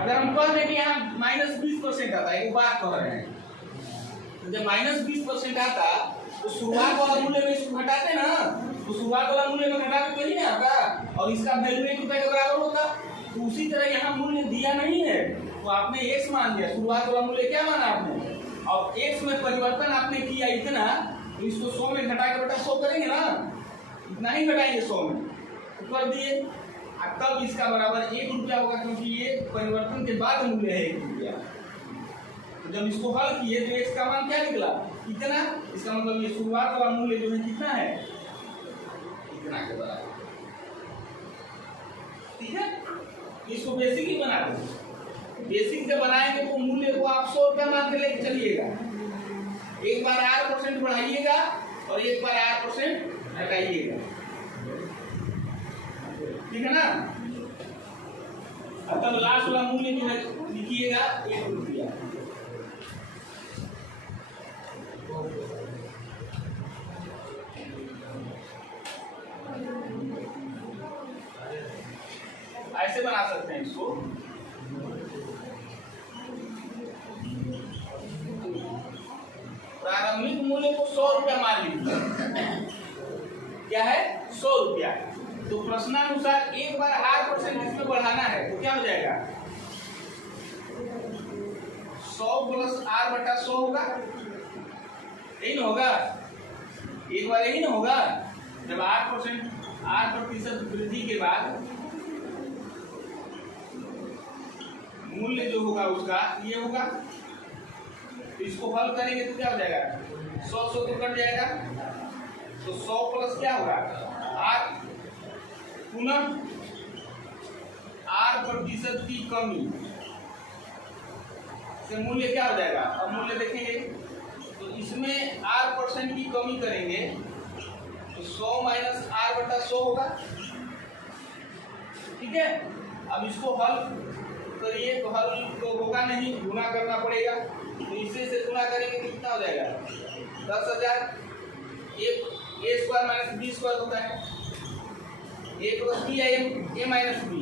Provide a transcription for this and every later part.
अगर हम कह दें कि यहाँ -20% आता है, एक बात कह रहे हैं, तो जब -20% आता तो शुरुआत वाला मूल्य में इसको घटाते ना, तो शुरुआत वाला मूल्य में घटा के कहीं नहीं आता और इसका वैल्यू 1 रुपये के बराबर होता। तो उसी तरह यहाँ मूल्य दिया नहीं है तो आपने x मान दिया, शुरुआत वाला मूल्य क्या माना आपने, और x में परिवर्तन आपने किया इतना, तो इसको 100 में घटा के बटा 100 करेंगे ना, इतना ही घटाएंगे 100 में तो कर दिए। तब इसका बराबर 1 रुपया होगा, क्योंकि ये परिवर्तन के बाद मूल्य है 1 रुपया। तो जब इसको हल किए तो x का मान क्या निकला, इतना। इसका मतलब ये शुरुआत वाला मूल्य जो है कितना है, इतना के बराबर। ठीक है, इसको बेसिक ही बना दो। बेसिक जब बनाएंगे तो मूल्य को आप 100 रुपया मान के लेके चलिएगा, एक बार 8% बढ़ाइएगा और एक बार 8% घटाइएगा, ठीक है ना। तब लास्ट वाला मूल्य जो है लिखिएगा 1 रुपया। ऐसे बना सकते हैं इसको। प्रारंभिक मूल्य को 100 रुपया मान लीजिए, क्या है 100 रुपया। तो प्रश्नानुसार एक बार 8% इसमें बढ़ाना है तो क्या हो जाएगा, 100 प्लस r बटा 100 होगा, यही ना होगा, एक बार यही ना होगा। जब 8% वृद्धि के बाद मूल्य जो होगा उसका ये होगा, तो इसको हल करेंगे तो क्या हो जाएगा, 100 तो कट जाएगा, तो 100 प्लस क्या होगा r, पुनः r% की कमी से मूल्य क्या हो जाएगा। अब मूल्य देखेंगे तो इसमें r% की कमी करेंगे तो 100 माइनस r बटा 100 होगा, ठीक है। अब इसको हल करिए तो हल तो होगा नहीं, गुना करना पड़ेगा, तो इसे से गुना करेंगे तो कितना हो जाएगा 10,000। a square minus b square होता है, a प्लस b है a माइनस b,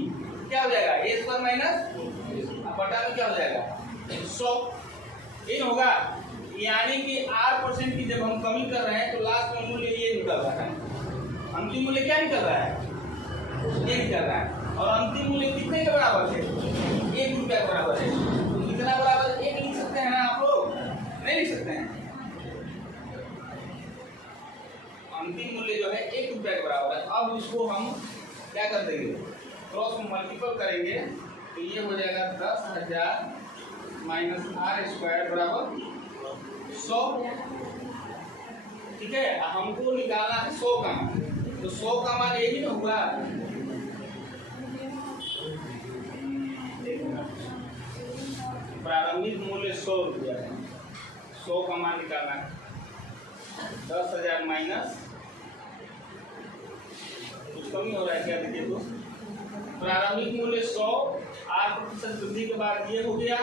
क्या हो जाएगा a स्क्वायर माइनस बटा में क्या हो जाएगा 100, ये होगा। यानी कि r% की जब हम कमी कर रहे हैं तो लास्ट में मूल्य ये निकल रहा है, अंतिम मूल्य क्या निकल रहा है, ये निकल रहा है। और अंतिम मूल्य कितने के बराबर है, 1 रुपया के बराबर है। तो कितना बराबर 1 लिख सकते हैं ना आप लोग, नहीं लिख सकते हैं। अंतिम मूल्य जो है 1 रुपया के बराबर है। अब इसको हम क्या कर देंगे, क्रॉस मल्टीपल करेंगे तो ये हो जाएगा 10,000 माइनस r स्क्वायर बराबर 100, ठीक है। हमको निकालना है 100 का मान, तो 100 का मान यही ना होगा, प्रारंभिक मूल्य 100 रुपया है, 100 का मान निकालना है, 10,000 माइनस कुछ कमी हो रहा है क्या, देखिए तो प्रारंभिक मूल्य 100, 8% वृद्धि के बाद ये हो गया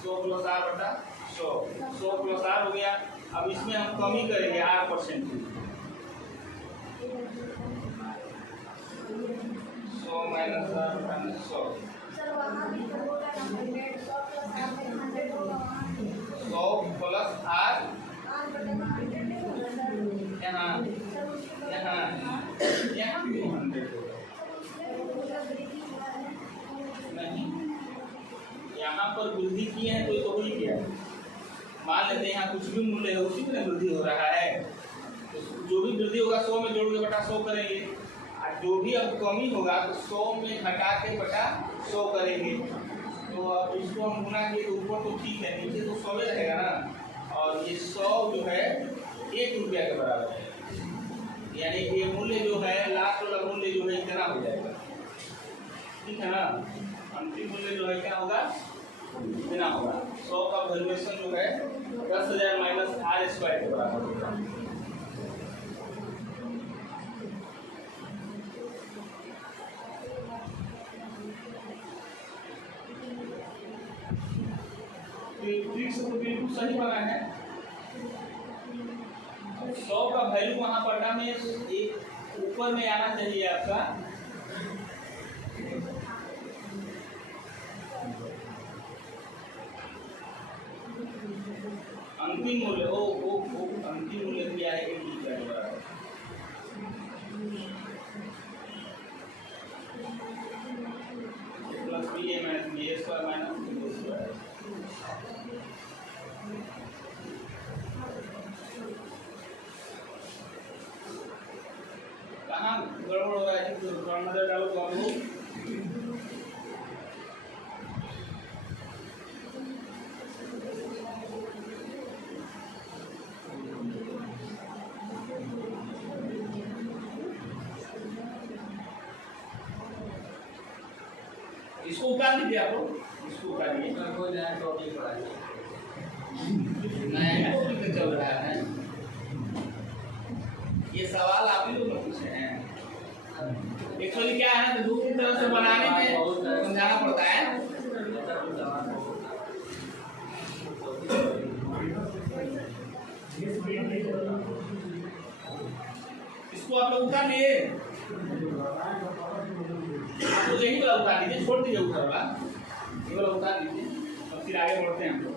100 प्लस r बटा 100, 100 प्लस r हो गया। अब इसमें हम कमी करेंगे 8% की, 100 माइनस r बटा 100, 100 प्लस r यहाँ भी 100 नहीं, यहाँ पर वृद्धि किए हैं तो हो ही गया। मान लेते हैं यहाँ कुछ भी मूल्य है उसी में वृद्धि हो रहा है, तो जो भी वृद्धि होगा 100 में जोड़ के बटा 100 करेंगे, और जो भी अब कमी होगा तो 100 में घटा के बटा 100 करेंगे। तो अब इसको हम गुना किए तो ऊपर तो ठीक है, नीचे तो 100 रहेगा ना, और ये 100 जो है 1 रुपया के बराबर है, यानी ये मूल्य जो है लास्ट वाला मूल्य जो है इतना हो जाएगा, ठीक है ना। अंतिम मूल्य जो है क्या होगा, इतना होगा। 100 का वैल्यूएशन जो है 10,000 माइनस r स्क्वायर के बराबर होगा। तो बिल्कुल सही बना है। 100 का वैल्यू वहां पढ़ना में एक ऊपर में आना चाहिए आपका, अंतिम मूल्य अंतिम मूल्य क्या है कि प्लस बी ए माइनस बी ए स्क्वायर माइनस बी स्क्वायर। कहाँ गड़बड़ हो रहा है? तो नजर डालो तो आप लोग इसको उतार दीजिए, आप लोग इसको उतारिए। कोई नया टॉपिक पढ़ाइए, नया टॉपिक चल रहा है। ये सवाल आप ही लोग पूछे हैं। एक्चुअली क्या है ना, तो दूसरी तरह से बनाने में समझाना पड़ता है। इसको आप लोग उतार लिए, तो यही वाला उतार लीजिए, छोड़ दीजिए ऊपर वाला, ये वाला उतार लीजिए और फिर आगे बढ़ते हैं हम लोग।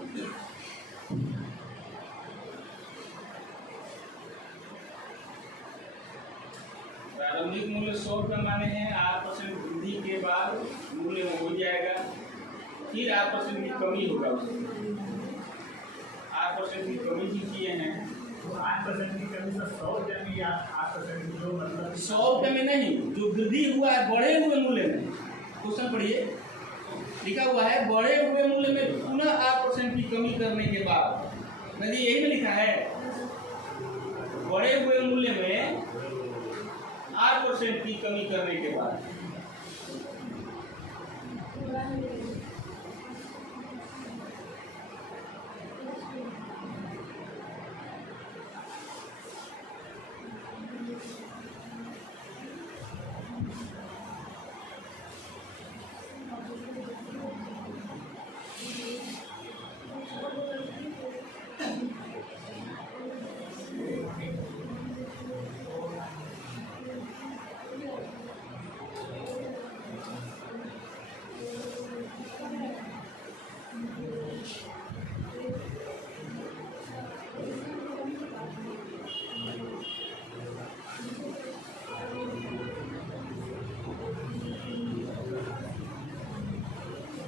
प्रारंभिक मूल्य 100 रुपये माने हैं, 8% वृद्धि के बाद मूल्य हो जाएगा, फिर 8% की कमी होगा उसमें। 8% की कमी भी किए हैं, 8% की कमी से 100 रुपये या 8% जो मतलब 100 रुपये में नहीं, जो वृद्धि हुआ है बढ़े हुए मूल्य में। क्वेश्चन पढ़िए, लिखा हुआ है बढ़े हुए मूल्य में पुनः 8% की कमी करने के बाद। नहीं, यही में लिखा है बढ़े हुए मूल्य में 8% की कमी करने के बाद।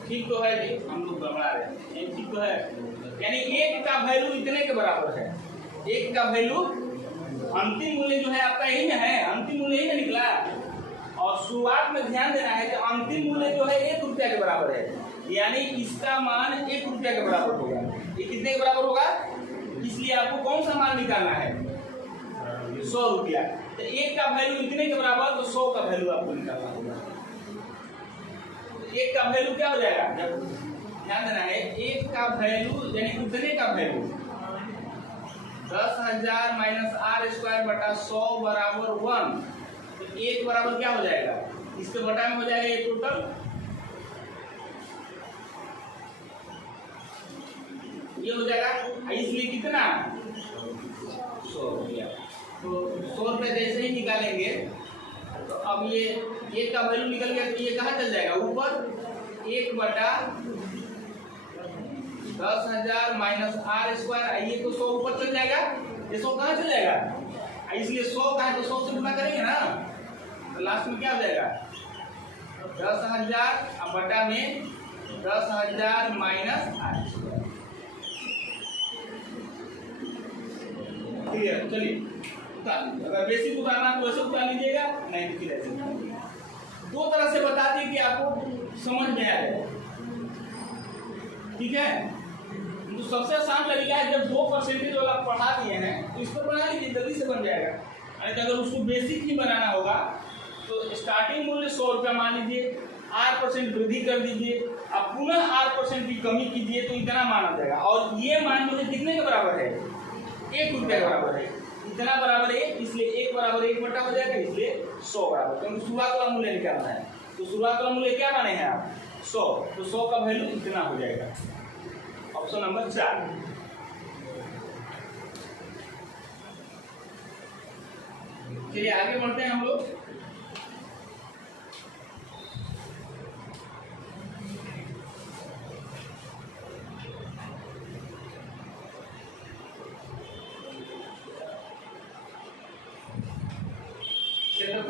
ठीक तो है जी, हम लोग गड़बड़ा रहे हैं, ठीक तो है। यानी एक का वैल्यू इतने के बराबर है, एक का वैल्यू अंतिम मूल्य जो है आपका यही में है, अंतिम मूल्य यही में निकला। और शुरुआत में ध्यान देना है कि अंतिम मूल्य जो है 1 रुपया के बराबर है, यानी इसका मान 1 रुपया के बराबर होगा। ये कितने के बराबर होगा? इसलिए आपको कौन सा मान निकालना है? 100 रुपया। तो एक का वैल्यू इतने के बराबर, तो 100 का वैल्यू आपको निकालना होगा। एक का वैल्यू क्या हो जाएगा? जब ध्यान देना है, एक का वैल्यू यानी उतने का वैल्यू 10,000 माइनस आर स्क्वायर बटा 100 बराबर 1। तो एक बराबर क्या हो जाएगा? इसके बटा में हो जाएगा ये टोटल, ये हो जाएगा। इसलिए कितना? 100 रुपया। तो 100 रुपये जैसे ही निकालेंगे, तो अब ये एक का वैल्यू निकल गया, तो ये कहाँ चल जाएगा? ऊपर 1 बटा 10,000 माइनस आर स्क्वायर, ये तो 100 ऊपर चल जाएगा, ये 100 कहाँ चल जाएगा? इसलिए 100 का है तो 100 से गुना करेंगे ना, तो लास्ट में क्या हो जाएगा? 10,000 अब बटा में 10,000 माइनस आर स्क्वायर। क्लियर? चलिए उतार लीजिए, अगर बेसिक उतारना तो वैसे उतार लीजिएगा, नहीं तो फिर ऐसे उतार लीजिएगा। दो तरह से बता दिए कि आपको समझ में आ जाए, ठीक है। तो सबसे आसान तरीका है, जब 2% वाला पढ़ा दिए हैं तो इस पर बना लीजिए, जल्दी से बन जाएगा। अरे अगर उसको बेसिक ही बनाना होगा तो स्टार्टिंग मूल्य 100 रुपया मान लीजिए, 8% वृद्धि कर दीजिए, अब पुनः 8% की कमी कीजिए, तो इतना मान आ जाएगा। और ये मान मुझे कितने के बराबर है? 1 रुपया के बराबर है। इतना बराबर 1, इसलिए 1 बराबर 1 बटा हो जाएगा, इसलिए 100 बराबर। क्योंकि शुरुआत वाला मूल्य निकालना है, तो शुरुआत वाला मूल्य क्या माने हैं आप? 100। तो 100 का वैल्यू इतना हो जाएगा। Option number 4। चलिए आगे बढ़ते हैं हम लोग।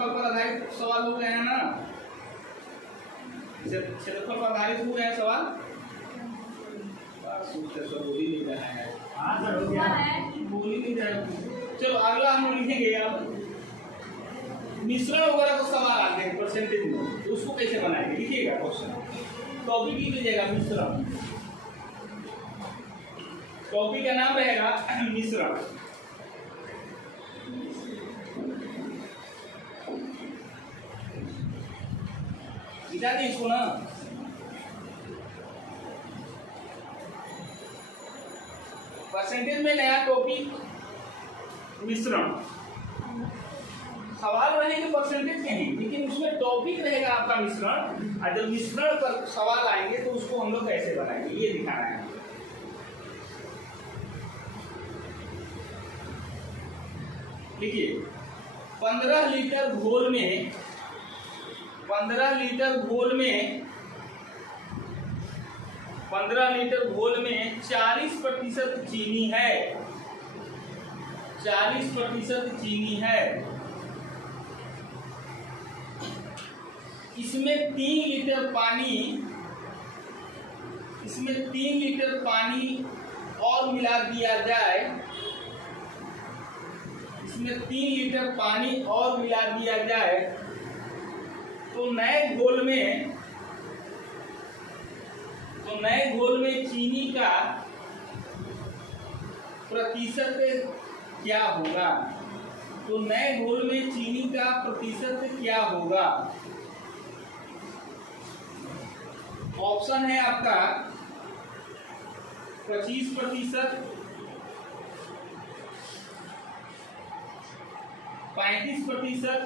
क्षेत्रफल पर आधारित सवाल हो गए हैं ना, क्षेत्रफल पर आधारित हो गए हैं सवाल। बोल ही नहीं रहा है, हाँ सर हो गया। बोल ही नहीं रहा है। चलो अगला हम लोग लिखेंगे अब मिश्रण वगैरह को सवाल आते हैं परसेंटेज में, तो उसको कैसे बनाएंगे लिखिएगा क्वेश्चन। टॉपिक लिख लीजिएगा मिश्रण, टॉपिक का नाम रहेगा मिश्रण। लिखा दे इसको ना, परसेंटेज में नया टॉपिक मिश्रण। सवाल रहेंगे परसेंटेज के ही, लेकिन उसमें टॉपिक रहेगा आपका मिश्रण। और जब मिश्रण पर सवाल आएंगे तो उसको हम लोग कैसे बनाएंगे ये दिखाना है। देखिए 15 लीटर घोल में 15 लीटर घोल में 40% चीनी है, 40% चीनी है। इसमें 3 लीटर पानी और मिला दिया जाए, इसमें 3 लीटर पानी और मिला दिया जाए तो नए घोल में चीनी का प्रतिशत क्या होगा? तो नए घोल में चीनी का प्रतिशत क्या होगा? ऑप्शन है आपका 25%, 35%,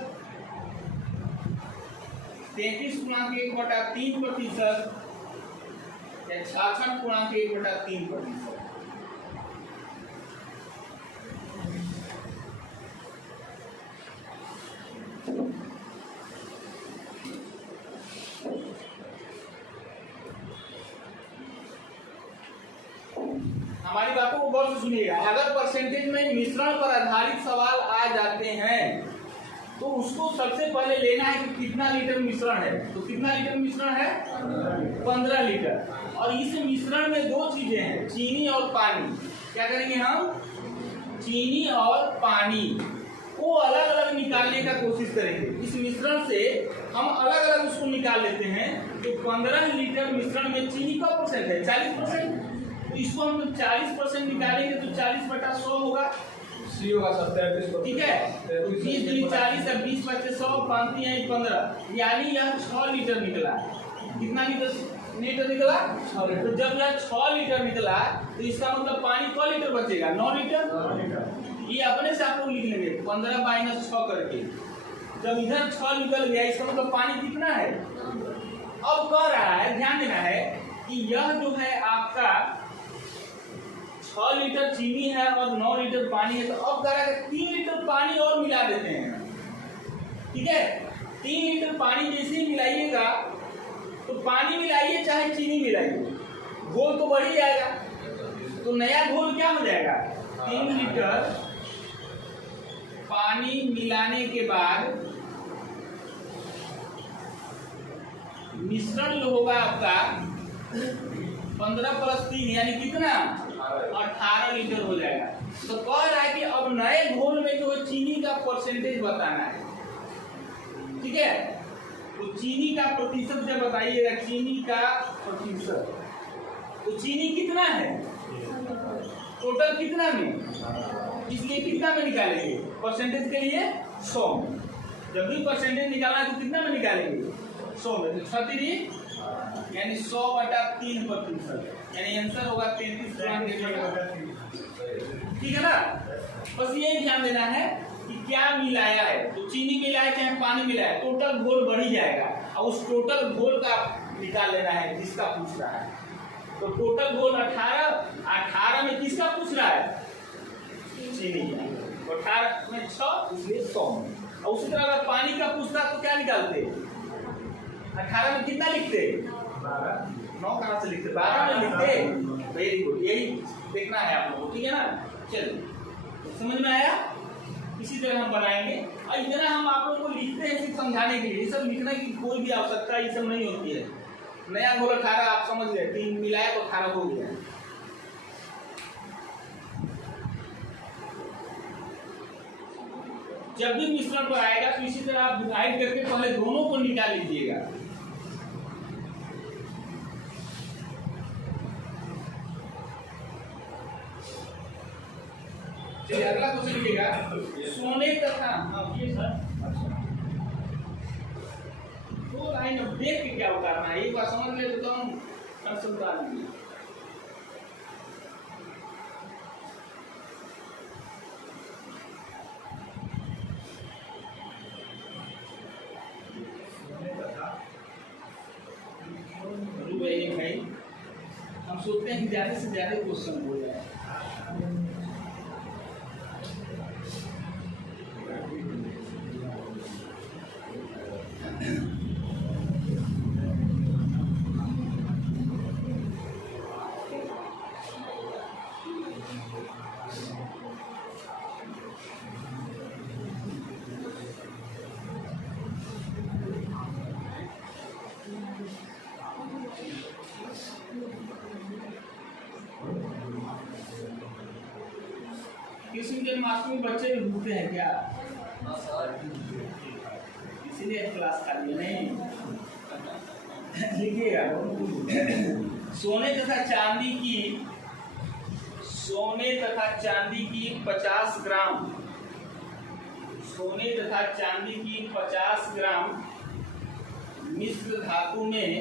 33.1/3% या 66.1/3%। हमारी बातों को गौर से सुनिएगा। अगर परसेंटेज में मिश्रण पर आधारित सवाल आ जाते हैं तो उसको सबसे पहले लेना है कि कितना लीटर मिश्रण है। तो कितना लीटर मिश्रण है? 15 लीटर। और इस मिश्रण में दो चीजें हैं, चीनी और पानी। क्या करेंगे हम? चीनी और पानी को अलग अलग निकालने का कोशिश करेंगे। इस मिश्रण से हम अलग अलग उसको निकाल लेते हैं। तो 15 लीटर मिश्रण में चीनी का परसेंट है 40%, तो इसको हम 40% निकालेंगे तो 40/100 होगा। सी होगा 37%। ठीक है, 20 दूनी 40 और 20 बचे 100, 5 यही 15, यानी यह 6 लीटर निकला। कितना लीटर निकला? 6 लीटर। तो जब यह 6 लीटर निकला तो इसका मतलब पानी क लीटर बचेगा? 9 लीटर। ये अपने से आप लोग लिख लेंगे 15 - 6 करके। जब इधर 6 निकल गया इसका मतलब पानी कितना है? अब कह रहा है, ध्यान देना है कि यह जो है आपका 6 लीटर चीनी है और 9 लीटर पानी है। तो अब कह रहा है 3 लीटर पानी और मिला देते हैं। ठीक है, 3 लीटर पानी जैसे ही मिलाइएगा, तो पानी मिलाइए चाहे चीनी मिलाइए, घोल तो बढ़ ही जाएगा। तो नया घोल क्या हो जाएगा? 3 लीटर पानी मिलाने के बाद मिश्रण जो होगा आपका 15 + 3 यानी कितना? 18 लीटर हो जाएगा। तो कह रहा है कि अब नए घोल में जो चीनी का परसेंटेज बताना है। ठीक है, तो चीनी का प्रतिशत जब बताइएगा, चीनी का प्रतिशत, तो चीनी कितना है टोटल कितना में, इसलिए कितना में निकालेंगे? परसेंटेज के लिए 100 में। जब भी परसेंटेज निकालना है तो कितना में निकालेंगे? 100 में। तो 36 यानी 100/3%, यानी आंसर होगा 33.1। ठीक है ना? बस ये ध्यान देना है कि क्या मिलाया है। तो चीनी मिलाया चाहे पानी मिलाया, टोटल घोल बढ़ ही जाएगा। और उस टोटल घोल का निकाल लेना है जिसका पूछ रहा है। तो टोटल घोल 18 में किसका पूछ रहा है? चीनी का। 18 में 6 इसलिए 100 में। और उसी तरह अगर पानी का पूछता तो क्या निकालते? 18 में कितना लिखते? 9 कहाँ से लिखते? 12 में लिखते। वेरी गुड, यही देखना है आप लोगों को। ठीक है ना? चलिए, समझ में आया? इसी तरह हम बनाएंगे। और इतना हम आप लोग को लिखते हैं सिर्फ समझाने के लिए, ये सब लिखने की कोई भी आवश्यकता ये सब नहीं होती है। नया घोल 18 आप समझ गए, 3 मिलाए तो 18 हो गया। जब भी मिश्रण पर आएगा तो इसी तरह आप डिवाइड करके पहले दोनों को निकाल लीजिएगा। चलिए अगला क्वेश्चन लिखिएगा, सोने तथा ये सर दो लाइन अब देख के क्या उतारना है, एक बार समझ ले तो हम आंसर उतार लेंगे। भाई हम सोचते हैं कि ज्यादा से ज्यादा क्वेश्चन हो जाए। कृष्ण जन्माष्टमी बच्चे भूलते हैं क्या? इसीलिए क्लास खाली नहीं लिखिएगा। सोने तथा चांदी की 50 ग्राम, सोने तथा चांदी की 50 ग्राम मिश्र धातु में,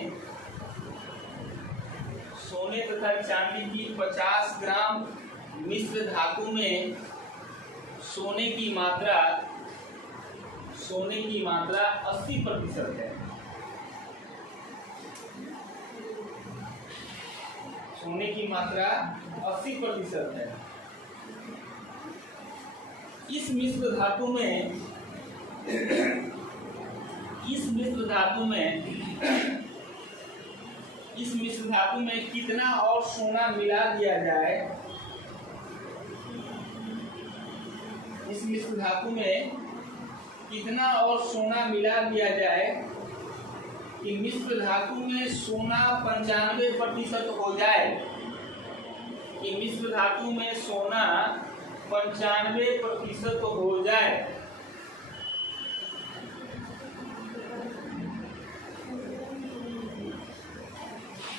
सोने तथा चांदी की 50 ग्राम मिश्र धातु में सोने की मात्रा 80% है। सोने की मात्रा 80% है। इस मिश्र धातु में कितना और सोना मिला दिया जाए, इस मिश्र धातु में कितना और सोना मिला दिया जाए कि मिश्र धातु में सोना 95% हो जाए, कि मिश्र धातु में सोना 95% हो जाए।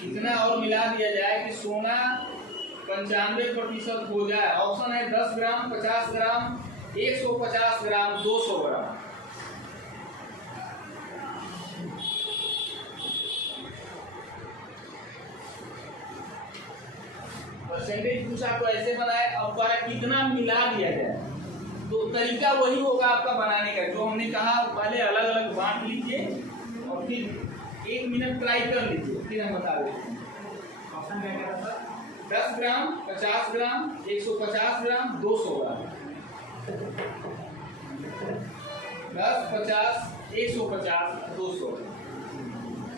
कितना और मिला दिया जाए कि सोना 95% हो जाए। ऑप्शन है 10 ग्राम, 50 ग्राम, 150 ग्राम, 200 ग्राम। परसेंटेज पूछा तो ऐसे बनाए, अब द्वारा कितना मिला दिया जाए, तो तरीका वही होगा आपका बनाने का जो हमने कहा। पहले अलग अलग बांट लीजिए और फिर 1 मिनट ट्राई कर लीजिए, फिर हम बता देते हैं। ऑप्शन क्या था? 10 ग्राम, 50 ग्राम, 150 ग्राम, 200 ग्राम। 10, 50, 150, 200।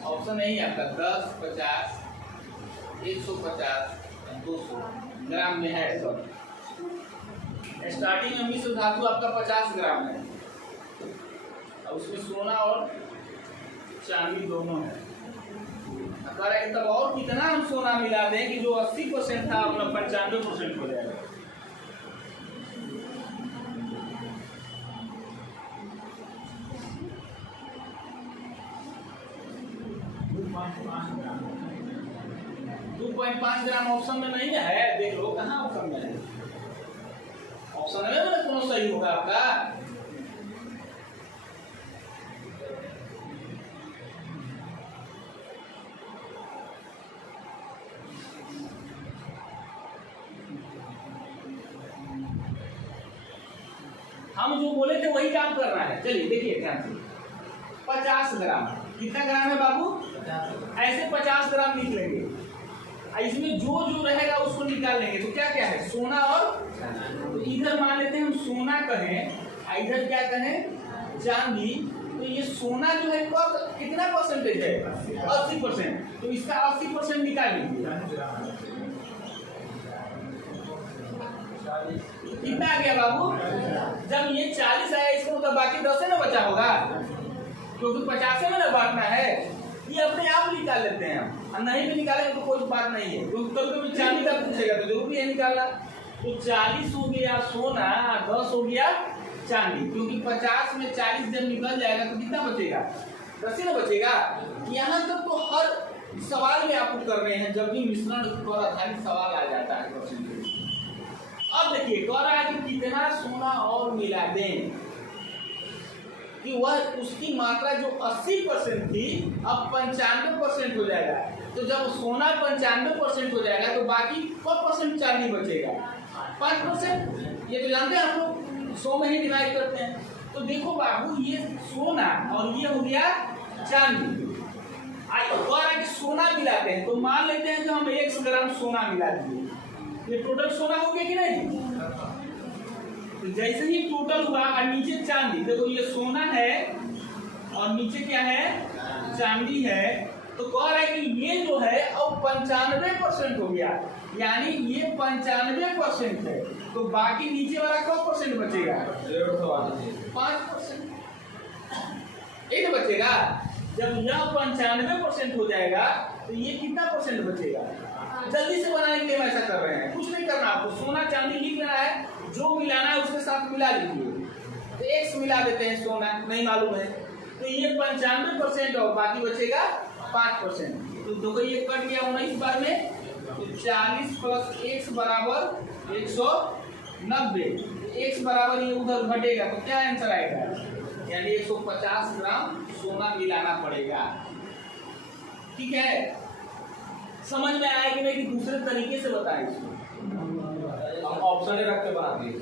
ऑप्शन नहीं है आपका 10, 50, 150, 200 ग्राम में है सब। स्टार्टिंग में मिश्र धातु आपका 50 ग्राम है, और उसमें सोना और चांदी दोनों है। तब और कितना हम सोना मिला दें कि जो 80% था अपना 95% हो जाएगा। $2.5 ग्राम ऑप्शन में नहीं है, देख लो कहाँ ऑप्शन में है। ऑप्शन में कौन सही होगा आपका? हम जो बोले थे वही काम करना है। चलिए देखिए ध्यान से, 50 ग्राम, कितना ग्राम है बाबू? ऐसे 50 ग्राम लिख लेंगे, इसमें जो जो रहेगा उसको निकाल लेंगे। तो क्या क्या है? सोना और, तो इधर मान लेते हैं हम सोना कहें, इधर क्या कहें? चांदी। तो ये सोना जो है कितना परसेंटेज है? 80%। तो इसका 80% निकाल लीजिए। कितना आ गया बाबू? जब ये 40 आया इसका मतलब बाकी 10 है ना बचा होगा, क्योंकि 50 में ना बांटना है। ये अपने आप निकाल लेते हैं हम, और नहीं भी निकालेंगे तो कोई बात नहीं है, क्योंकि कभी चांदी का पूछेगा तो जरूरी है निकालना। तो 40 हो गया सोना, 10 हो गया चांदी, क्योंकि 50 में 40 जब निकल जाएगा तो कितना बचेगा? 10 ही ना बचेगा। यहाँ तक तो हर सवाल में आपको कर रहे हैं, जब भी मिश्रण पर आधारित सवाल आ जाता है परसेंटेज। अब देखिए कह रहा है कि कितना सोना और मिला दें कि वह उसकी मात्रा जो 80% थी अब 95% हो जाएगा। तो जब सोना 95% हो जाएगा तो बाकी कौन परसेंट चांदी बचेगा? 5%। ये तो जानते हैं आप लोग, 100 में ही डिवाइड करते हैं। तो देखो बाबू ये सोना और ये हो गया चांदी। और सोना मिलाते हैं तो मान लेते हैं कि हम 100 ग्राम सोना मिला दिए, ये टोटल सोना हो गया कि नहीं? तो जैसे ही टोटल हुआ और नीचे चांदी, देखो ये सोना है और नीचे क्या है? चांदी है। तो कह रहा है कि ये जो है अब 95% हो गया, यानी ये 95% है, तो बाकी नीचे वाला कौन परसेंट बचेगा? 5%। ये तो बचेगा। जब यह 95% हो जाएगा तो ये कितना परसेंट बचेगा? जल्दी से बनाने के लिए हम ऐसा कर रहे हैं, कुछ नहीं करना आपको, सोना चांदी लिख लेना है, जो मिलाना है उसके साथ मिला लीजिए। तो x मिला देते हैं, सोना नहीं मालूम है, तो ये 95% और बाकी बचेगा 5%। तो देखो ये कट गया 19 बार में, तो 40 प्लस x बराबर 190। x बराबर ये उधर घटेगा तो क्या आंसर आएगा? यानी 150 ग्राम सोना मिलाना पड़ेगा। ठीक है, समझ में आया कि नहीं कि दूसरे तरीके से बताएं इसको? ऑप्शन रख के बना दिए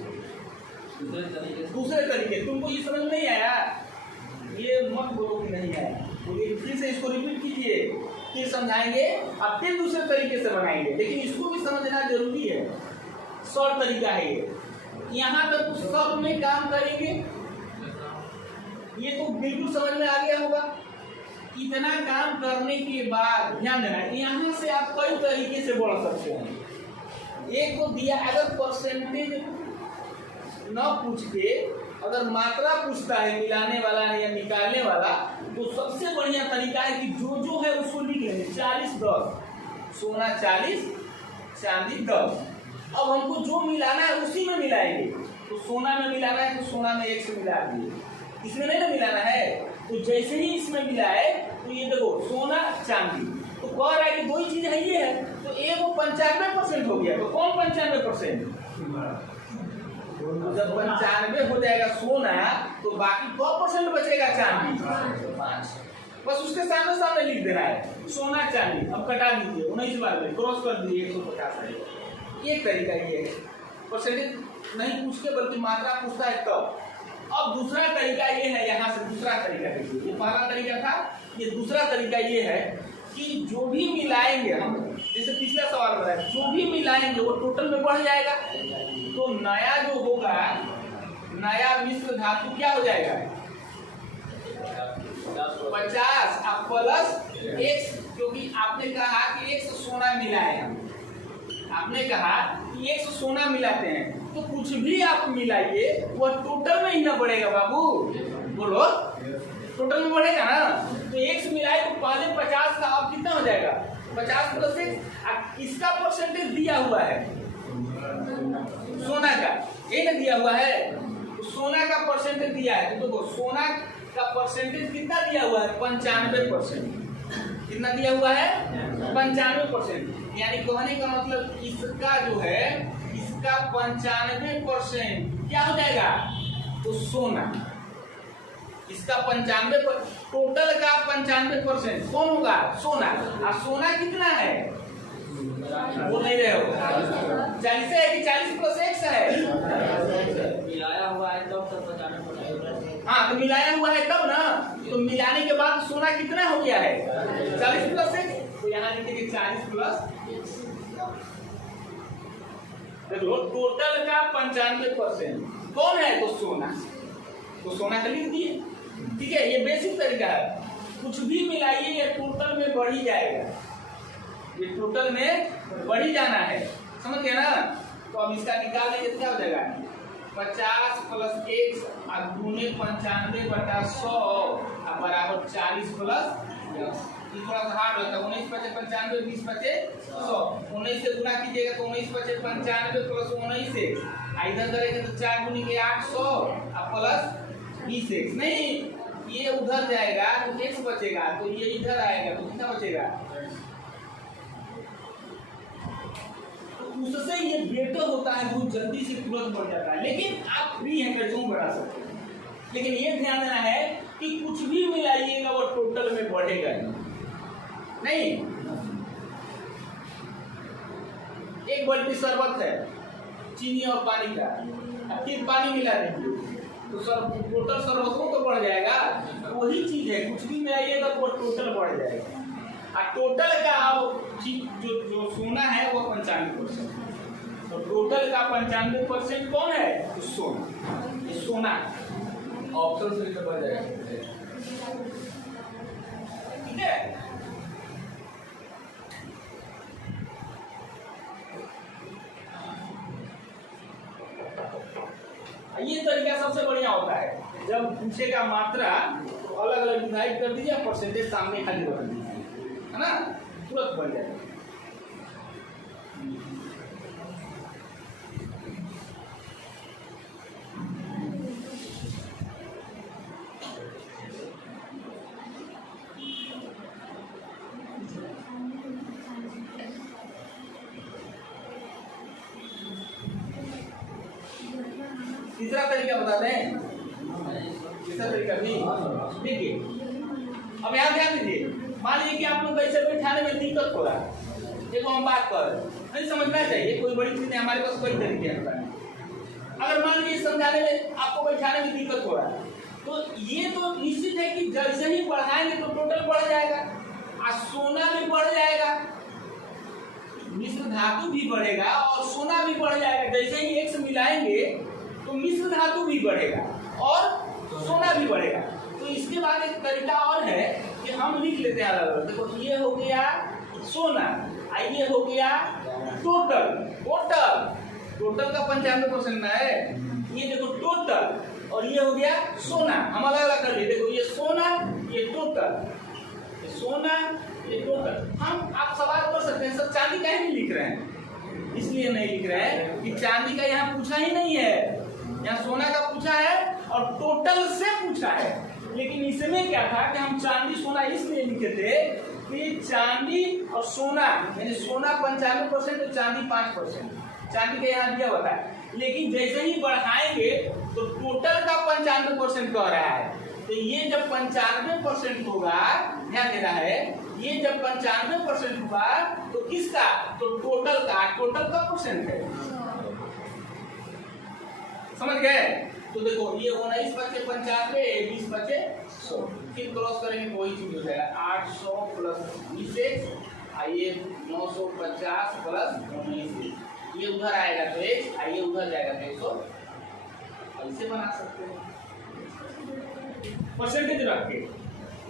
दूसरे तरीके। तुमको ये समझ नहीं आया? ये मत बोलो कि नहीं आया, फिर से इसको रिपीट कीजिए, फिर समझाएंगे, अब फिर दूसरे तरीके से बनाएंगे। लेकिन इसको भी समझना जरूरी है, शॉर्ट तरीका है ये। यहाँ तक तो सब में काम करेंगे, ये तो बिल्कुल समझ में आ गया होगा। इतना काम करने के बाद ध्यान देना, यहाँ से आप कई तरीके से बढ़ सकते हैं। एक को दिया, अगर परसेंटेज न पूछ के अगर मात्रा पूछता है मिलाने वाला है या निकालने वाला, तो सबसे बढ़िया तरीका है कि जो जो है उसको लिख लेंगे। 40-10, सोना 40, चांदी 10। अब हमको जो मिलाना है उसी में मिलाएंगे। तो सोना में मिलाना है तो सोना में 1 से मिला दिए, इसमें नहीं ना मिलाना है। तो जैसे ही इसमें मिलाए तो ये देखो सोना चांदी, तो कह रहा है कि दो ही चीज है, ये है तो एक वो 95% हो गया। तो कौन 95%? जब 95 हो जाएगा सोना तो बाकी 100% बचेगा चांदी, 5। बस उसके सामने सामने लिख देना है सोना चांदी। अब कटा दीजिए 19 बार में क्रॉस कर दीजिए 150। एक तरीका ये है, परसेंटेज नहीं पूछ के बल्कि मात्रा पूछता है तब। अब दूसरा तरीका ये है, यहाँ से दूसरा तरीका देखिए, ये पहला तरीका था, ये दूसरा तरीका ये है कि जो भी मिलाएंगे हम, जैसे पिछला सवाल बताया, जो भी मिलाएंगे वो टोटल में बढ़ जाएगा। तो नया जो होगा, नया मिश्र धातु क्या हो जाएगा? 50 अब प्लस x, क्योंकि आपने कहा कि 100 सोना मिलाए हम, आपने कहा कि 100 सोना मिलाते हैं, तो कुछ भी आप मिलाइए वो टोटल में ही ना बढ़ेगा बाबू, बोलो टोटल में बढ़ेगा ना। तो 100 मिलाए तो पहले 50 का अब कितना हो जाएगा? 50 प्लस 1। इसका परसेंटेज दिया हुआ है सोना का, ये ना दिया हुआ है, तो सोना का परसेंटेज दिया है। तो देखो सोना का परसेंटेज कितना दिया हुआ है? 95%। कितना दिया हुआ है? 95%। यानी कहने का मतलब इसका जो है, इसका 95% क्या हो जाएगा? तो सोना, इसका 95, टोटल का 95% कौन होगा? सोना। और सोना कितना है? वो नहीं रहे हो, 40 है कि 40 प्लस 1 है? मिलाया हुआ है तब तक 95%। हाँ, तो मिलाया हुआ है तब ना। तो मिलाने के बाद सोना कितना हो गया है? 40 प्लस 1। तो यहाँ लिखेंगे 40 प्लस 1। देखो टोटल का 95% कौन है? तो सोना। तो सोना का लिख दिए। ठीक है, ये बेसिक तरीका है। कुछ भी मिलाइए ये टोटल में बढ़ ही जाएगा, ये टोटल में बढ़ ही जाना है, समझ गए ना। तो अब इसका निकाल लेंगे तो क्या हो जाएगा 50 प्लस x गुने 95/100 बराबर 40 प्लस 10। ये थोड़ा सा हार्ड होता है। 19 पचे 95 20 पचे 100 19 से गुना कीजिएगा तो 19 पचे 95 प्लस 19 से इधर करेंगे तो 4 गुनी के 800 प्लस 20x नहीं ये उधर जाएगा तो x बचेगा तो ये इधर आएगा तो कितना बचेगा। उससे ये बेटर होता है बहुत जल्दी से तुरंत बढ़ जाता है। लेकिन आप फ्री हैं कैसे बढ़ा सकते हैं। लेकिन ये ध्यान देना है कि कुछ भी मिलाइएगा वो टोटल में बढ़ेगा नहीं। एक बाल्टी शरबत है चीनी और पानी का अब फिर पानी मिला दीजिए तो टोटल शरबतों तो बढ़ जाएगा। वही चीज है कुछ भी मिलाइएगा तो वो टोटल बढ़ जाएगा। टोटल का अब जो सोना है वो 95%। तो टोटल का 95% कौन है तो सोना। ये सोना ऑप्शन से बढ़ जाएगा। ठीक है। ये तरीका सबसे बढ़िया होता है जब पूछेगा मात्रा तो अलग अलग डिवाइड कर दीजिए परसेंटेज सामने खाली रख दीजिए है ना तुरंत बन जाएगा। तीसरा तरीका बता दें। तीसरा तरीका भी देखिए अब यहाँ ध्यान दीजिए। मान लीजिए कि आप लोग कैसे बैठाने में दिक्कत हो रहा है देखो हम बात कर नहीं समझना चाहिए कोई बड़ी चीज है हमारे पास कई तरीके हैं बताने। अगर मान लीजिए समझाने में आपको बैठाने में दिक्कत हो रहा है तो ये तो निश्चित है कि जैसे ही बढ़ाएंगे तो टोटल बढ़ जाएगा और सोना भी बढ़ जाएगा मिश्र धातु भी बढ़ेगा और सोना भी बढ़ जाएगा। जैसे ही एक्स मिलाएंगे तो मिश्र धातु भी बढ़ेगा और सोना भी बढ़ेगा। तो इसके बाद एक तरीका और है कि हम लिख लेते हैं अलग अलग। देखो ये हो गया सोना ये हो गया टोटल टोटल टोटल का 95% ना है। ये देखो टोटल और ये हो गया सोना हम अलग अलग कर लिए। देखो ये सोना ये टोटल ये सोना ये टोटल। हम आप सवाल कर सकते हैं सर चांदी का ही नहीं लिख रहे हैं इसलिए नहीं लिख रहे हैं कि चांदी का यहाँ पूछा ही नहीं है। यहाँ सोना का पूछा है और टोटल से पूछा है। लेकिन इसमें क्या था कि हम चांदी सोना इसलिए लिखे थे कि चांदी और सोना यानी सोना 95% तो चांदी 5%। चांदी का यहाँ दिया होता है लेकिन जैसे ही बढ़ाएंगे तो टोटल का 95% कह रहा है। तो ये जब 95% होगा ध्यान देना है ये जब 95% होगा तो किसका तो टोटल का परसेंट है। समझ गए। तो देखो ये 19 बचे 95 20 बचे 100 फिर क्रॉस करेंगे वही चीज हो जाएगा 800 प्लस 20x आइए 950 प्लस 19 ये उधर आएगा तो x आइए उधर जाएगा तो 100 ऐसे बना सकते हैं परसेंटेज रख के।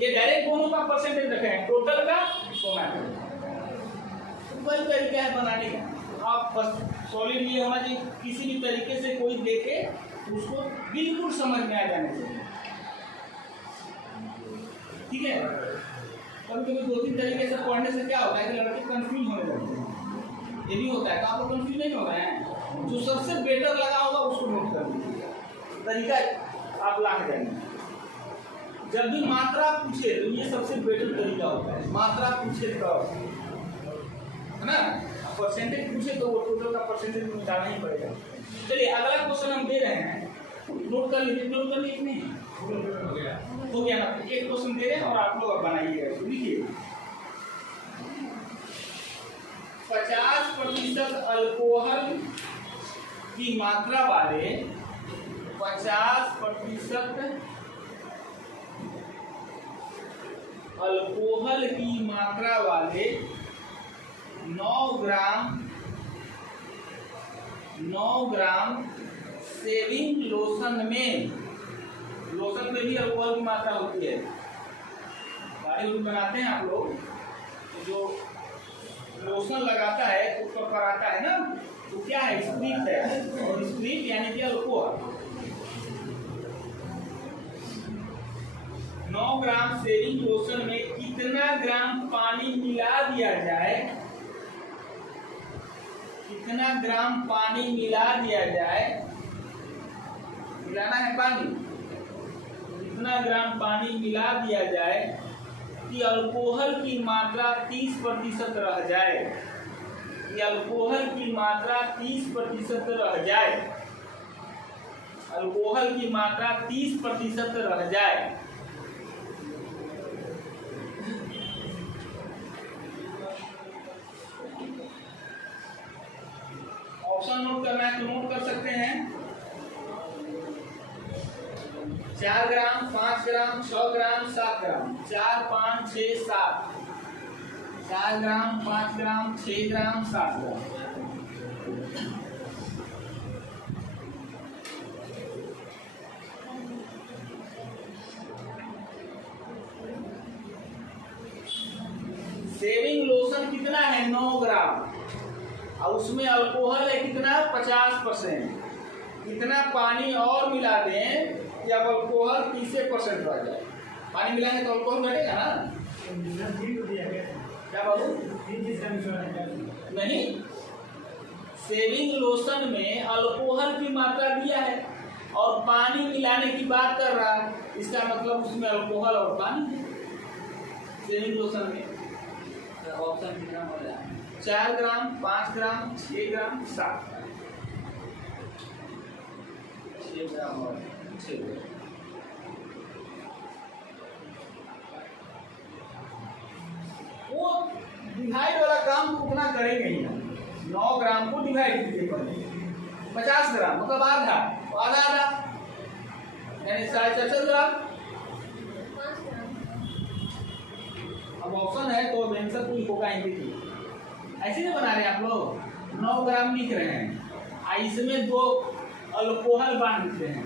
ये डायरेक्ट दोनों का परसेंटेज रखे हैं टोटल का सोना का। कोई तरीका है बनाने का आप बस सॉलिड ये होना चाहिए किसी भी तरीके से कोई देखे उसको बिल्कुल समझ में आ जाने चाहिए। ठीक है। कभी कभी 2-3 तरीके से पढ़ने से क्या होता है कि लड़के कंफ्यूज होने लगते हैं। ये भी होता है तो आप लोग कंफ्यूज नहीं हो रहे हैं। जो सबसे बेटर लगा होगा उसको नोट कर लीजिए तरीका आप ला के जाएंगे। जब भी मात्रा पूछे तो ये सबसे बेटर तरीका होता है। मात्रा पूछे तो है ना परसेंटेज पूछे तो वो टोटल का परसेंटेज निकालना ही पड़ेगा। चलिए अगला क्वेश्चन हम दे रहे हैं नोट कर लीजिए। नोट कर लीजिए नहीं हो गया ना। एक क्वेश्चन दे रहे हैं और आप लोग बनाइएगा। लिखिए 50% अल्कोहल की मात्रा वाले 50% अल्कोहल की मात्रा वाले 9 ग्राम शेविंग लोशन में भी अल्कोहल की मात्रा होती है। गाड़ी उड़ी बनाते हैं आप लोग तो जो लोशन लगाता है ऊपर पर आता है ना तो क्या है, स्प्रिट है, और स्प्रिट यानी कि अल्कोहल। 9 ग्राम शेविंग लोशन में कितना ग्राम पानी मिला दिया जाए, कितना ग्राम पानी मिला दिया जाए, मिलाना है पानी, कितना ग्राम पानी मिला दिया जाए कि अल्कोहल की मात्रा 30% रह जाए, कि अल्कोहल की मात्रा 30% रह जाए, अल्कोहल की मात्रा 30% रह जाए। ऑप्शन नोट करना है तो नोट कर सकते हैं। 4 ग्राम, 5 ग्राम, 6 ग्राम, 7 ग्राम, 4, 5, 6, 7, 4 ग्राम, 5 ग्राम, 6 ग्राम, 7 ग्राम। शेविंग लोशन कितना है, 9 ग्राम, और उसमें अल्कोहल है कितना, 50%। कितना पानी और मिला दें कि अब अल्कोहल 30% रह जाए। पानी मिलाएंगे तो अल्कोहल घटेगा ना, क्या बाबू? नहीं, शेविंग लोशन में अल्कोहल की मात्रा दिया है और पानी मिलाने की बात कर रहा है, इसका मतलब उसमें अल्कोहल और पानी है शेविंग लोशन में। ऑप्शन कितना हो जाए, 4 ग्राम, 5 ग्राम, 6 ग्राम, 7 ग्राम, 6 ग्राम और 6 ग्राम। वो डिवाइड वाला काम तो उतना करेंगे ही हम। 9 ग्राम को डिवाइड कीजिए पहले, 50 ग्राम मतलब आधा, तो आधा आधा यानी 4.5 ग्राम। अब ऑप्शन है तो आंसर तो लिखोगा इनके, ऐसे नहीं बना रहे आप लोग। 9 ग्राम लिख रहे हैं, इसमें 2 अल्कोहल बांध लिख रहे हैं,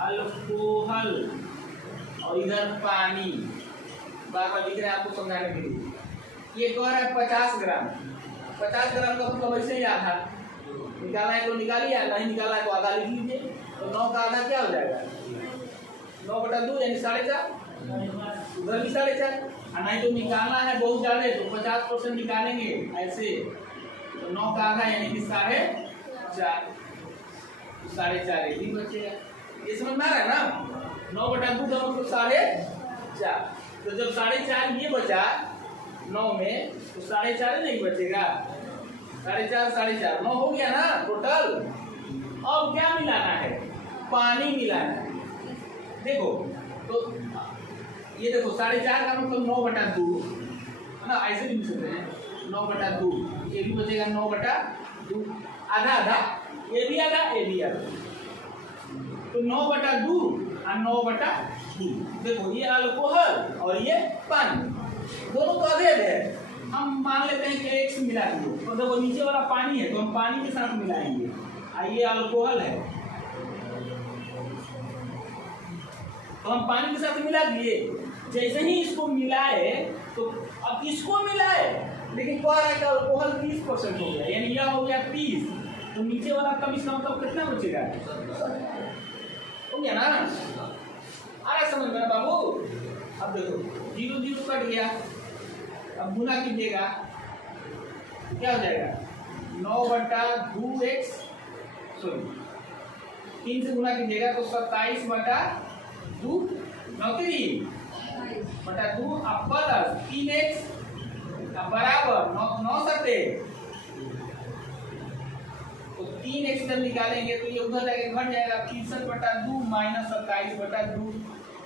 अल्कोहल, और इधर पानी बार बार लिख रहे हैं आपको समझाने के लिए। ये कह रहा है 50 ग्राम, 50 ग्राम का मतलब ऐसे ही आधा निकालना है तो निकालिए, नहीं निकालना है तो आधा लिख लीजिए। तो 9 का आधा क्या हो जाएगा, 9/2 यानी 4.5, उधर भी 4.5, नहीं तो निकालना है बहुत ज्यादा तो 50% निकालेंगे ऐसे, तो 9 का आधा यानी कि 4.5, 4.5 ही बचेगा। ये समझ में आ रहा है ना, 9/2 का मतलब 4.5, तो जब 4.5 ये बचा 9 में, तो 4.5 नहीं बचेगा, 4.5 4.5 9 हो गया ना टोटल। अब क्या मिलाना है, पानी मिलाना है। देखो तो ये देखो 4.5 का मतलब 9/2 है ना, ऐसे भी लिख सकते हैं 9/2, ये भी बचेगा 9/2, आधा आधा, ये भी आधा, ये भी आधा, तो 9/2 और 9/2। देखो ये अल्कोहल और ये पानी, दोनों तो आधे आधे है। हम मान लेते हैं कि एक से मिला दिए, तो देखो नीचे वाला पानी है तो हम पानी के साथ मिलाएंगे, और ये अल्कोहल है तो हम पानी के साथ मिला दिए। जैसे ही इसको मिलाए तो अब इसको मिलाए, लेकिन कह रहा है कि अल्कोहल 30% हो गया, यानी यह हो गया 30, तो नीचे वाला कम, इसका मतलब कितना बचेगा, हो गया ना। आ रहा समझ में बाबू? अब देखो 0 0 कट गया, अब गुना कीजिएगा क्या हो जाएगा, 9/2x, सॉरी 3 से गुना कीजिएगा तो 27/2, 9/2 प्लस 3x बराबर 9 सटे, तो 3x जब निकालेंगे तो ये उधर जाएगा, घट जाएगा, 63/2 माइनस 27/2,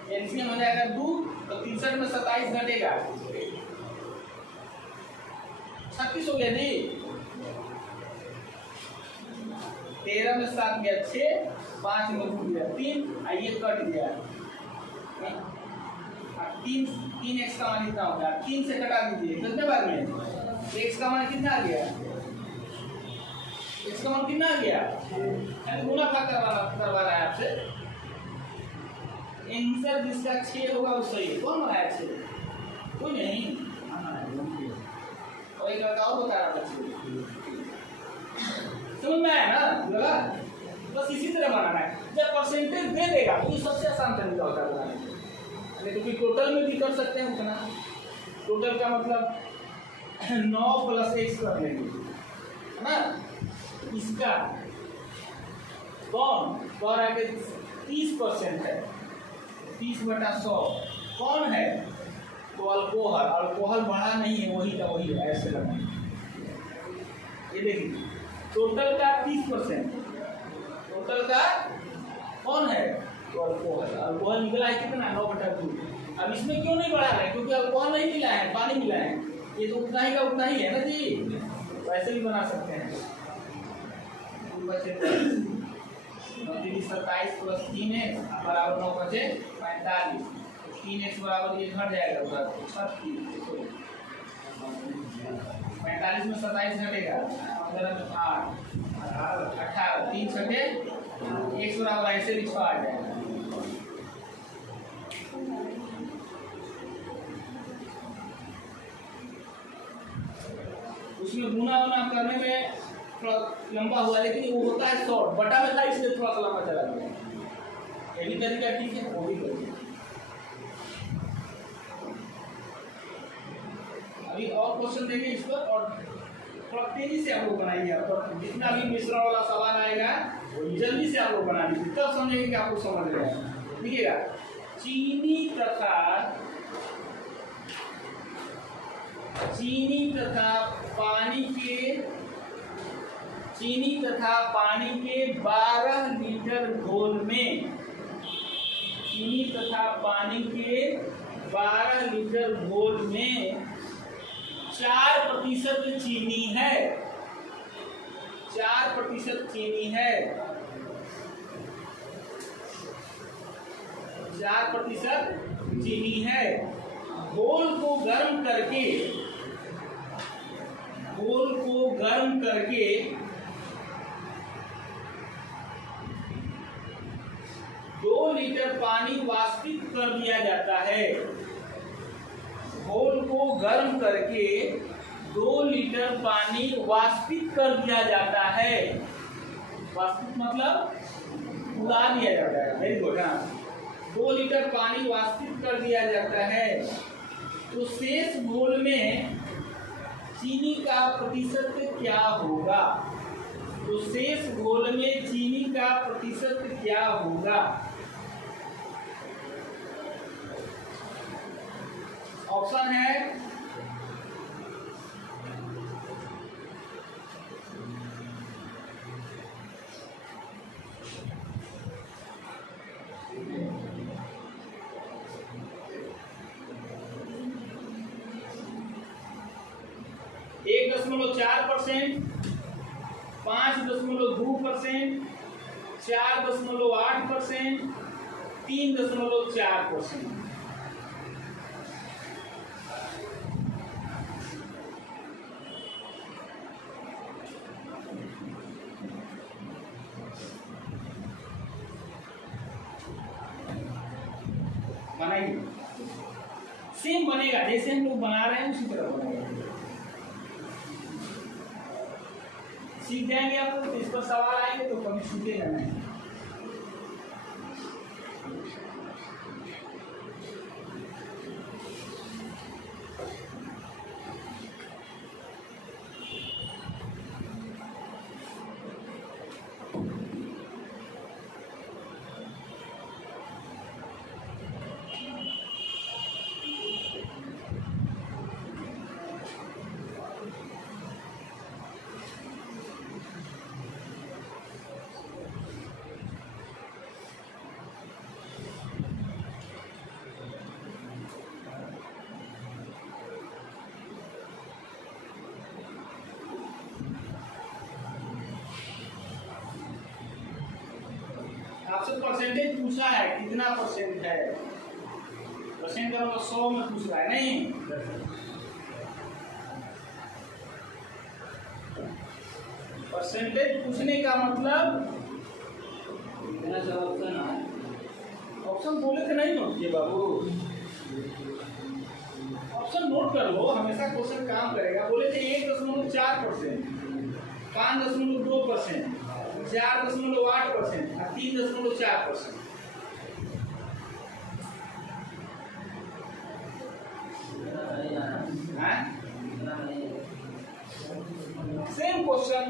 एलसीएम हो जाएगा 2, तो 63 में 27 घटेगा 36 हो गया जी। 13 में 7 गया 6, 5 में 2 गया 3, ये कट गया 3x का मान कितना होगा, 3 से कटा दीजिए कितने बार में, x का मान कितना आ गया, x का मान कितना आ गया, गुना करवा रहा है आपसे। आंसर जिसका 6 होगा वो सही है। कौन बनाया 6? कोई नहीं, और एक लड़का और बता रहा था, समझ में आया ना लगा? बस इसी तरह बनाना है। जब परसेंटेज दे देगा तो ये सबसे आसान तरीका होता है बनाने का। लेकिन फिर टोटल में भी कर सकते हैं उतना। टोटल का मतलब 9 + x कर लेंगे, है ना? इसका कौन कह रहा है कि 30% है, 30/100 कौन है? तो अल्कोहल। अल्कोहल बड़ा नहीं है, वही का वही है, ऐसे लगाएंगे। ये देखिए टोटल का 30%, टोटल का कौन है? तो अल्कोहल। अल्कोहल निकला है कितना? 9/2। अब इसमें क्यों नहीं बढ़ा रहे हैं? क्योंकि अल्कोहल नहीं मिला है, पानी मिला है। ये तो उतना ही का उतना ही है ना जी, वैसे भी बना सकते हैं। 27 + 3x = 9 × 45। 3x बराबर ये घट जाएगा उधर 45 में 27 घटेगा, 8 18 3 छठे x बराबर ऐसे लिखवा आ जाएगा। उसमें गुना वुना करने में थोड़ा लंबा हुआ, लेकिन वो होता है शॉर्ट, बटा में था इसलिए थोड़ा सा लंबा चला गया। ये भी तरीका ठीक है, वो भी करिए। अभी और क्वेश्चन देंगे इस पर, और थोड़ा तेजी से आप लोग बनाइए। आप जितना भी मिश्रण वाला सवाल आएगा जल्दी से आप लोग बना लीजिए, तब समझेंगे कि आपको समझ रहे हैं। देखिएगा, चीनी पानी के 12 लीटर घोल में, चीनी तथा पानी के 12 लीटर घोल में 4% चीनी है, 4% चीनी है, 4% चीनी है। घोल को गर्म करके 2 लीटर पानी वाष्पित कर दिया जाता है। घोल को गर्म करके 2 लीटर पानी वाष्पित कर दिया जाता है। वाष्पित मतलब उड़ा दिया जाता है, वेरी गुड। 2 लीटर पानी वाष्पित कर दिया जाता है, तो शेष घोल में चीनी का प्रतिशत क्या होगा? तो शेष घोल में चीनी का प्रतिशत क्या होगा? ऑप्शन है एक 4%, 5.2%, 4.8%, 3.4%। बनाइए, सेम बनेगा जैसे हम लोग बना रहे हैं उसी तरह बनेगा। सीख जाएंगे आप लोग, तो इस पर सवाल आएंगे तो कभी छूटेगा नहीं। आपसे परसेंटेज पूछा है, कितना परसेंट है? परसेंट का मतलब 100 में पूछ रहा है, नहीं? परसेंटेज पूछने का मतलब इतना सा ऑप्शन है। ऑप्शन बोले थे नहीं नोट किए बाबू, ऑप्शन नोट कर लो, हमेशा क्वेश्चन काम करेगा। बोले थे 1.4%, 5.2%, 4.8% और 3.4%। सेम क्वेश्चन,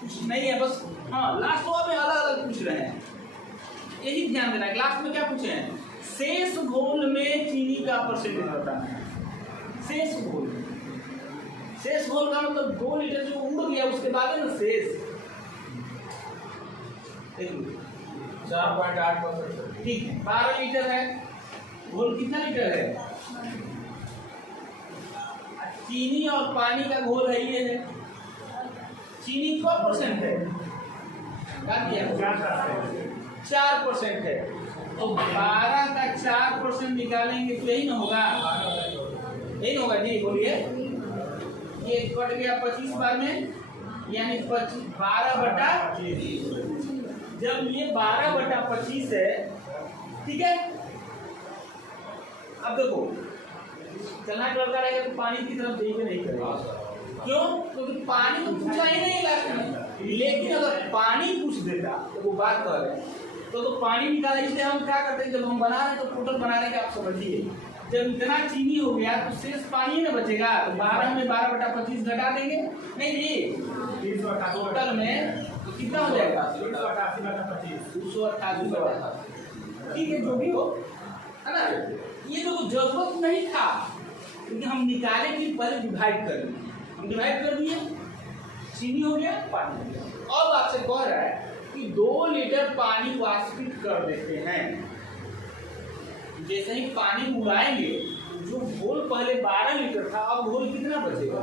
कुछ नहीं है, बस हाँ लास्ट में अलग अलग पूछ रहे हैं, यही ध्यान देना है। लास्ट में क्या पूछे हैं? शेष घोल में चीनी का परसेंटेज बताना है। शेष घोल, शेष घोल का मतलब 2 लीटर जो उड़ गया उसके बाद है ना शेष। 4.8%। ठीक है, 12 लीटर है घोल, कितना लीटर है? चीनी और पानी का घोल है, ये है। चीनी क्या परसेंट है? 4% है। तो 12 का 4% निकालेंगे तो यही ना होगा, यही ना होगा जी, बोलिए। ये कट गया 25 बार में, यानी 12/25। जब ये 12/25 है, ठीक है। अब देखो चलना लड़का रहेगा तो पानी की तरफ देखिए नहीं करेगा, क्यों? क्योंकि पानी तो पूछा ही नहीं लास्ट में। लेकिन अगर पानी पूछ देता तो वो बात कर रहे हैं तो पानी निकाला। इसलिए हम क्या करते हैं, जब हम बना रहे हैं तो टोटल बनाने के आप समझिए, जब इतना चीनी हो गया तो शेष पानी ना बचेगा, तो 12 में 12/25 घटा देंगे। नहीं जी, टोटल में तो कितना हो जाएगा? 288। ठीक है, जो भी हो, है ना। ये तो जरूरत नहीं था, क्योंकि हम निकाले कि पहले डिवाइड कर दिए, हम डिवाइड कर दिए, चीनी हो गया, पानी हो गया। अब आपसे कह रहा है कि 2 लीटर पानी वाष्पित कर देते हैं। जैसे ही पानी उड़ाएंगे, जो घोल पहले 12 लीटर था, अब घोल कितना बचेगा?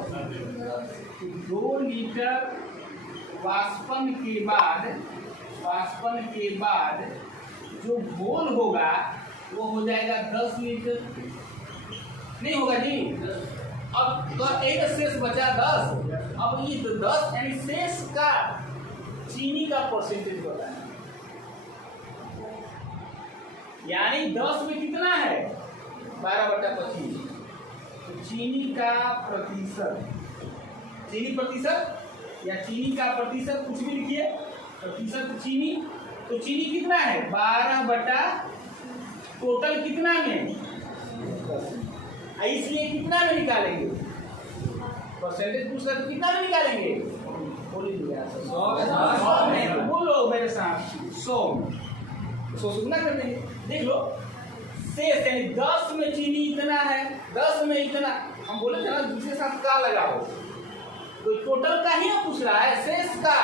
2 लीटर वाष्पन के बाद जो घोल होगा वो हो जाएगा 10 लीटर। नहीं होगा जी। अब तो एक शेष बचा 10। अब ये 10 यानी शेष का चीनी का परसेंटेज बताना, यानी 10 में कितना है? 12/25। तो चीनी का प्रतिशत, चीनी प्रतिशत या चीनी का प्रतिशत कुछ भी लिखिए, प्रतिशत चीनी। तो चीनी कितना है? 12 टोटल कितना में? इसलिए कितना में निकालेंगे? परसेंटेज पूछ रहे तो कितना में निकालेंगे? बोलो मेरे साथ, 100 सुनना कर देंगे। देख लो शेष, यानी 10 में चीनी इतना है, 10 में इतना। हम बोले थे ना दूसरे साथ का लगाओ, तो टोटल का ही पूछ रहा है, शेष का।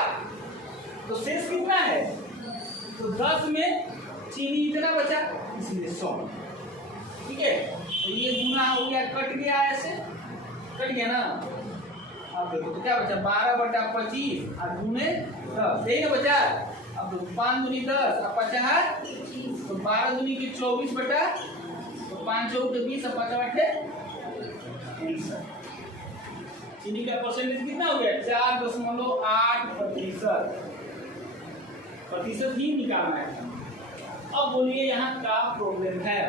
तो शेष कितना है? तो 10 में चीनी इतना बचा, इसलिए 100। ठीक है, तो ये गुना हो गया, कट गया, ऐसे कट गया ना। अब देखो तो क्या बचा? 12/25 और गुने 10, यही ना बचा। अब देखो 5 दूनी 10 और 5 है तो 12 दूनी के 24 बटा, तो 5 चौक 20 और 5 8 30। चीनी का परसेंटेज कितना हो गया? 4.8%। प्रतिशत ही निकालना है। अब बोलिए यहाँ का प्रॉब्लम है।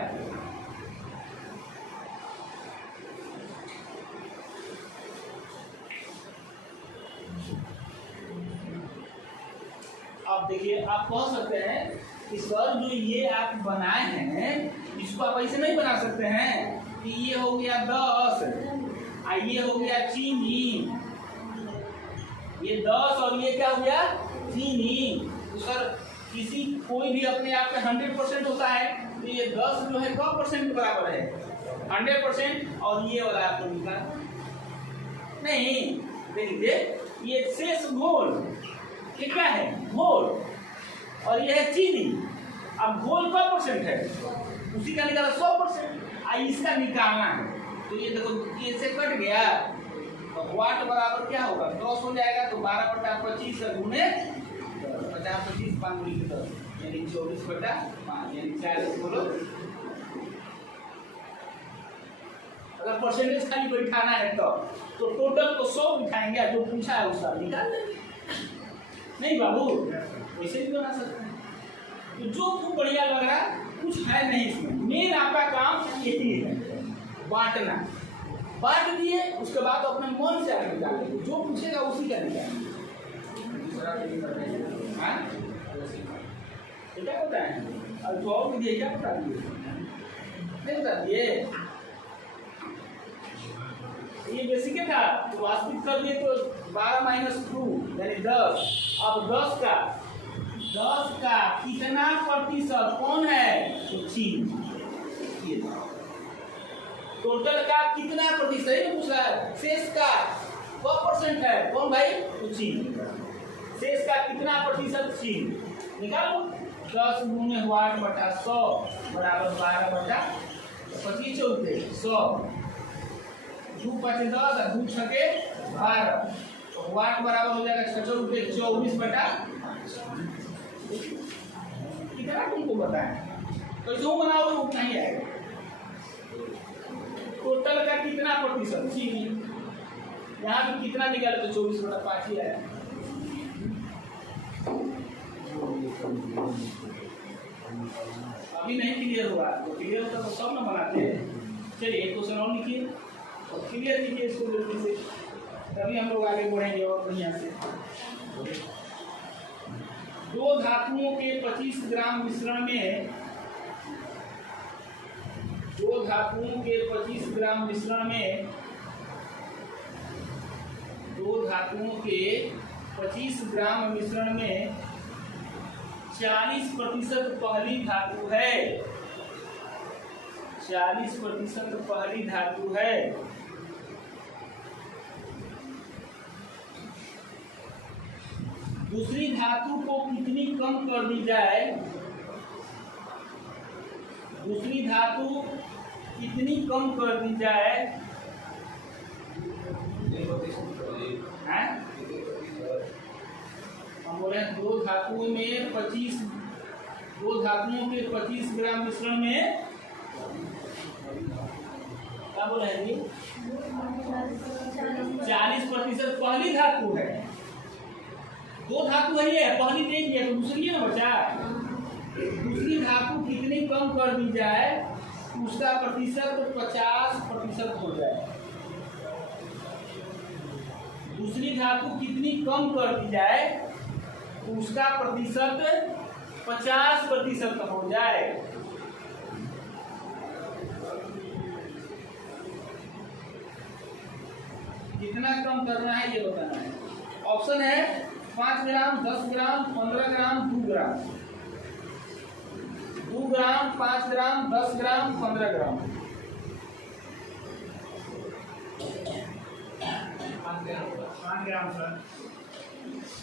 आप देखिए, आप कह सकते हैं कि सर जो ये आप बनाए हैं इसको आप ऐसे नहीं बना सकते हैं कि ये हो गया 10 और ये हो गया चीनी, ये 10 और ये क्या हो गया? चीनी। तो सर किसी कोई भी अपने आप में 100% होता है, तो ये 10 जो है 100% के बराबर है? 100%। और ये वाला आपको निकाल नहीं। देखिए ये शेष घोल ये क्या है? घोल। और ये है चीनी। अब घोल का परसेंट है, उसी का निकाला 100%। इसका निकालना है, तो ये देखो ये से कट गया, तो वाट बराबर क्या होगा? 10 हो जाएगा। तो 12/25 गुने 50 25 5 गुनी 10 यानी 24/5 यानी 40। बोलो अगर परसेंटेज खाली बैठाना है तो टोटल को 100 बिठाएंगे, जो पूछा है उसका निकाल देंगे। नहीं बाबू, वैसे भी बना सकते हैं। तो जो खूब बढ़िया लग रहा कुछ है नहीं इसमें। मेन आपका काम यही है, बांटना। बांट दिए, उसके बाद अपने मन से आगे निकालेंगे, जो पूछेगा उसी का निकालेंगे। हाँ? ये क्या होता है? अब तो और विधि क्या बता दिए? नहीं बता दिए? ये बेसिक था, तो वास्तविक कर दिए तो 12 माइनस 2 यानी 10। अब 10 का कितना प्रतिशत कौन है? तो 3। टोटल का कितना प्रतिशत है पूछ रहा है। शेष का क्या परसेंट है? कौन भाई? तो 3। शेष का कितना प्रतिशत? 3 निकालो। 10 गुने 8/100 बराबर 12/25 चौथे 100। 2 5 10 और 2 6 12, तो 8 बराबर हो जाएगा 6 24/5। कितना तुमको बताएं, तो जो बनाओगे उतना ही आएगा। टोटल का कितना प्रतिशत? 3। यहाँ पे कितना निकाले तो 24/5 ही आएगा। अभी नहीं क्लियर हुआ, तो क्लियर होता तो सब ना बनाते। चलिए एक क्वेश्चन और लिखिए और क्लियर कीजिए इसको जल्दी से, तभी हम लोग आगे बढ़ेंगे और बढ़िया से। 2 धातुओं के 25 ग्राम मिश्रण में 2 धातुओं के 25 ग्राम मिश्रण में 2 धातुओं के 25 ग्राम मिश्रण में 40% पहली धातु है। 40% पहली धातु है। दूसरी धातु को कितनी कम कर दी जाए? दूसरी धातु कितनी कम कर दी जाए? हम बोले 2 धातुओं में 2 धातुओं के 25 ग्राम मिश्रण में क्या बोले हैं जी? 40% पहली धातु है। 2 धातु वही है, पहली दे दिया तो दूसरी है ना बचा। दूसरी धातु कितनी कम कर दी जाए उसका प्रतिशत 50% हो जाए। दूसरी धातु कितनी कम कर दी जाए उसका प्रतिशत 50% हो जाए। कितना कम करना है ये बताना है। ऑप्शन है 5 ग्राम, 10 ग्राम, 15 ग्राम, 2 ग्राम। 2 ग्राम, 5 ग्राम, 10 ग्राम, 15 ग्राम। 5 ग्राम सर।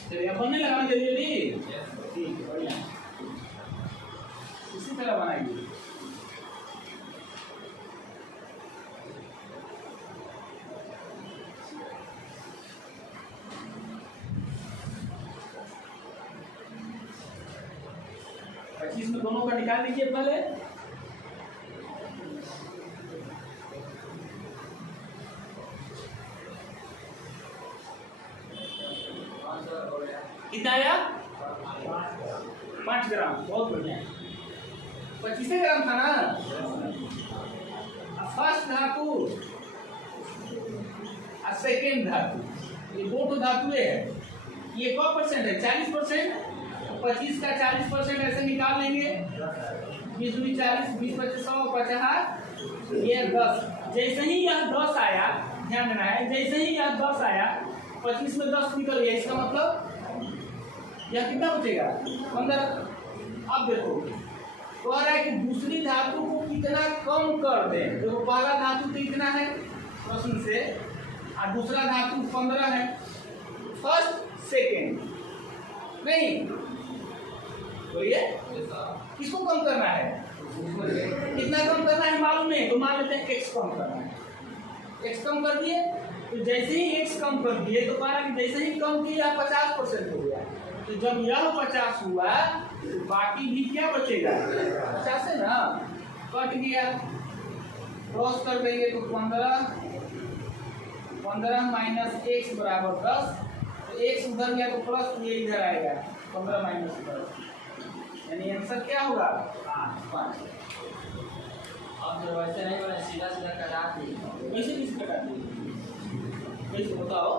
चलिए अब बनने लगाना जल्दी। ठीक है, बढ़िया। इसी तरह बनाइए। में दोनों का निकाल लीजिए पहले। कितना आया? 5 ग्राम। बहुत बढ़िया। 25 ग्राम था ना। फर्स्ट धातु और सेकेंड धातु, ये 2 धातु है। ये क्या परसेंट है? 40%। 25 का 40% ऐसे निकाल लेंगे। 20 दूनी 40, 20 25 100, 50, ये 10। जैसे ही यह 10 आया, ध्यान देना है, जैसे ही यह 10 आया, 25 में 10 निकल गया, इसका मतलब यह कितना बचेगा? 15। अब देखो कह रहा है कि दूसरी धातु को कितना कम कर दें। देखो पहला धातु तो इतना है प्रश्न से, और दूसरा धातु 15 है। फर्स्ट सेकेंड नहीं, बोलिए किसको कम करना है? कितना कम करना है मालूम नहीं, तो मान लेते हैं x कम करना है। x कम कर दिए, तो जैसे ही x कम कर दिए तो कहा कि जैसे ही कम किया 50% हो गया। तो जब यह 50 हुआ तो बाकी भी क्या बचेगा? 50 है ना, कट गया। क्रॉस कर देंगे तो 15 माइनस x बराबर 10। तो x उधर गया तो प्लस, ये इधर आएगा 15 माइनस 10, यानी आंसर क्या होगा? 5। अब जो वैसे नहीं बने सीधा सीधा कटा दी। कैसे 20 घटा देंगे, कैसे बताओ?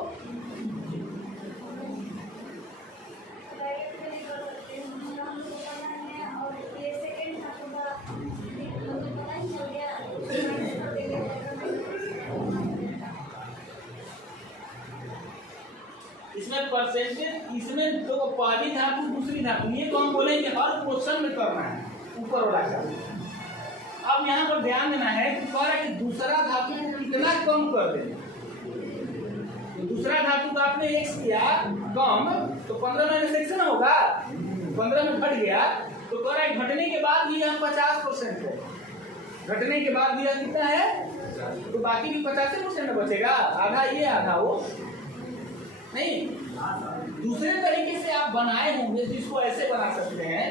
इसमें परसेंटेज, इसमें तो पहली धातु दूसरी धातु, ये तो हम बोलेंगे हर क्वेश्चन में करना है ऊपर वाला का। अब यहाँ पर ध्यान देना है कि कह रहा है कि दूसरा धातु को कितना कम कर दें। तो दूसरा धातु का आपने x किया कम, तो 15 में से x ना होगा, 15 में घट गया, तो कह रहा है घटने के बाद भी यहाँ 50% है, घटने के बाद भी कितना है, तो बाकी भी 50% बचेगा, आधा ये आधा वो नहीं। दूसरे तरीके से आप बनाए होंगे जिसको ऐसे बना सकते हैं,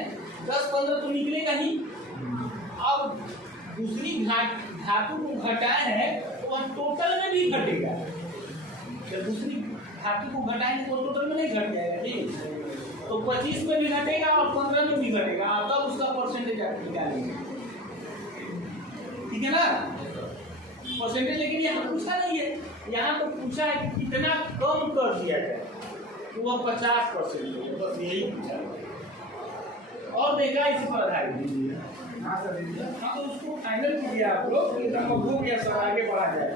10-15 तो निकलेगा ही। अब दूसरी धातु को घटाए हैं तो वह टोटल में भी घटेगा, जब दूसरी धातु को घटाएंगे तो टोटल में नहीं घट जाएगा, ठीक। तो 25 में भी घटेगा और 15 में भी घटेगा, और तब उसका परसेंटेज आप निकालेंगे, ठीक है ना परसेंटेज। लेकिन यहाँ पूछा नहीं है, यहाँ तो पूछा है कि कितना कम कर दिया जाए, तो वह 50% है, बस यही पूछा। और देखा इसी पर आधारित दीजिए। हाँ सर दीजिए। हाँ तो उसको फाइनल कीजिए आप लोग, एकदम हो गया सर, आगे बढ़ा जाए।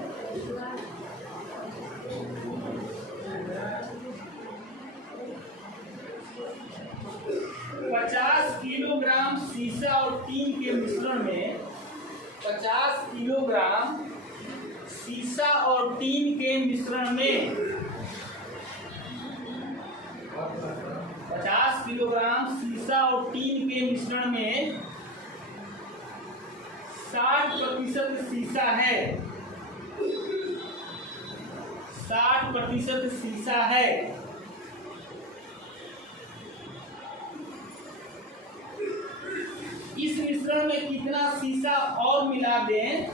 50 किलोग्राम सीसा और टीन के मिश्रण में, 50 किलोग्राम सीसा और टीन के मिश्रण में, 50 किलोग्राम सीसा और टीन के मिश्रण में 60% सीसा है, 60% सीसा है। इस मिश्रण में कितना सीसा और मिला दें,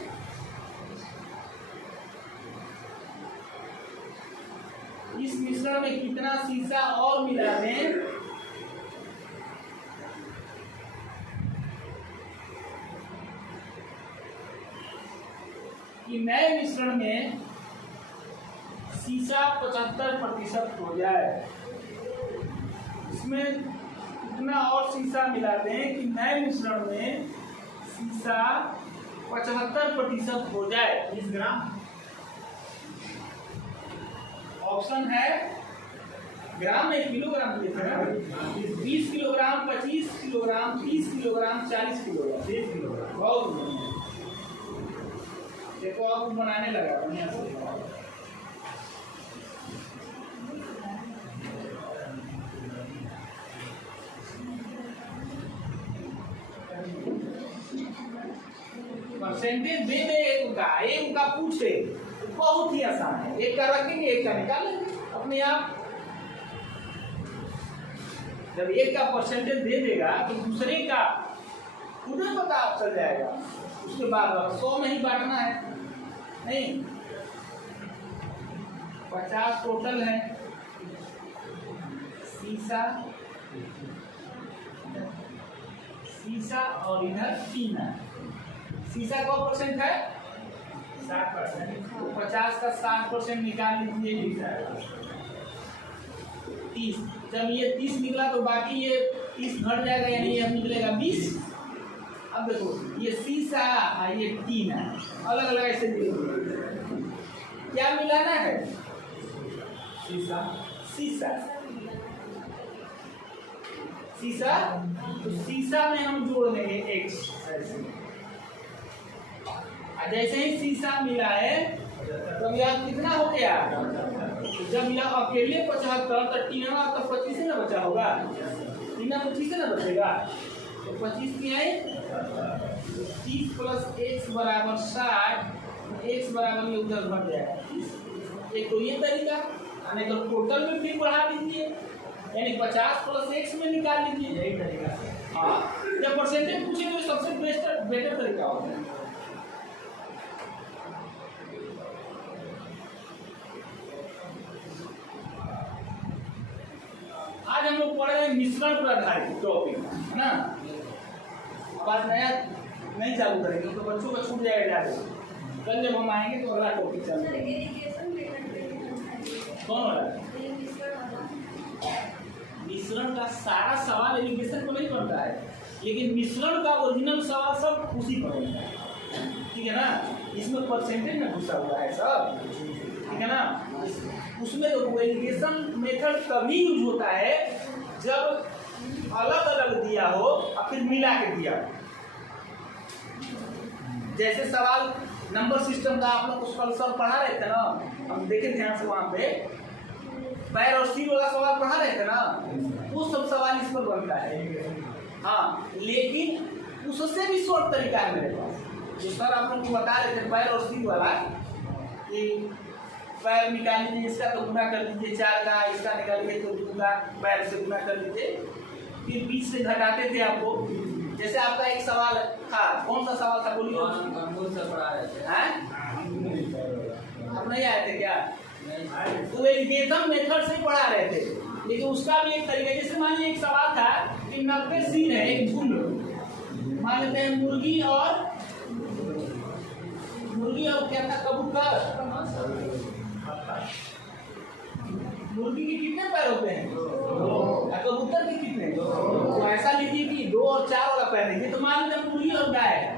इस मिश्रण में कितना सीसा और मिला दें कि नए मिश्रण में सीसा 75% हो जाए। इसमें इतना और सीसा मिला दें कि नए मिश्रण में सीसा 75% हो जाए। 20 ग्राम ऑप्शन है, ग्राम में किलोग्राम दिए थे ना, 20 kilogram, 25 kilogram, 30 kilogram, 40 kilogram, 30 kilogram. बहुत देखो अब बनाने लगा बढ़िया से। परसेंटेज दे दे एक का पूछे, बहुत ही आसान है, एक का रखेंगे एक का निकालेंगे अपने आप। जब एक का परसेंटेज दे देगा तो दूसरे का खुद पता चल जाएगा। उसके बाद 100 में ही बांटना है, नहीं 50 टोटल है सीसा, सीसा और इधर टीन है। सीसा का परसेंट है 60%, तो 50 का 60% निकाल लीजिए, 30। जब ये 30 निकला तो बाकी ये 30 घट जाएगा, यानी ये निकलेगा 20। अब देखो ये सीसा और ये टीन है, अलग अलग ऐसे क्या मिलाना है, सीसा सीसा सीसा, तो सीसा में हम जोड़ देंगे x, जैसे ही सीसा मिला है तब यह कितना हो गया, जब यह अकेले 75 तो टीना तो 25 ना बचा होगा, टीना 25 ना बचेगा, तो 25 की है 30 प्लस x बराबर 60, x बराबर ये उधर घट जाएगा। एक तो ये तरीका, नहीं तो टोटल में फिर बढ़ा दीजिए, यानी 50 प्लस x में निकाल लीजिए, यही तरीका। हाँ जब परसेंटेज पूछे तो सबसे बेटर तरीका होता है। आज हम लोग पढ़ रहे हैं मिश्रण पर आधारित टॉपिक, है ना। अब आज नया नहीं चालू करेंगे तो बच्चों का छूट जाएगा ज़्यादा। कल जब हम आएंगे तो अगला टॉपिक चलेगा। कौन हो रहा है? मिश्रण का सारा सवाल एलिगेशन को नहीं बनता है, लेकिन मिश्रण का ओरिजिनल सवाल सब उसी पर बनता है, ठीक है ना। इसमें परसेंटेज में घुसा हुआ है सब, ठीक है ना। उसमें एलिगेशन मेथड तभी यूज होता है जब अलग अलग दिया हो और फिर मिला के दिया हो। जैसे सवाल नंबर सिस्टम का आप लोग उस कल सर पढ़ा रहे थे ना, हम देखे ध्यान से वहां पे पैर और सिर वाला सवाल पढ़ा रहे थे ना, वो सब सवाल इस पर बनता है। हाँ, लेकिन उससे भी शॉर्ट तरीका है मेरे पास। जो सर आप लोग को बता रहे थे पैर और सिर वाला, कि पैर निकाल लीजिए, इसका तो गुना कर लीजिए 4 का, इसका निकालिए तो 2 का, पैर से गुना कर लीजिए, फिर बीच से घटाते थे आपको। जैसे आपका एक सवाल था, कौन सा सवाल था बोलिए? आप नहीं आए थे क्या? तो एलिगेशन मेथड से पढ़ा रहे थे, लेकिन उसका भी एक तरीका। जैसे मान लीजिए एक सवाल था कि 90 सीन है एक झुंड, मान लेते हैं मुर्गी और क्या था, कबूतर। मुर्गी के कितने पैर होते हैं? 2। कबूतर के कितने? 2। तो ऐसा लीजिए कि 2 और 4 वाला पैर लीजिए। तो मान लेते हैं मुर्गी और गाय,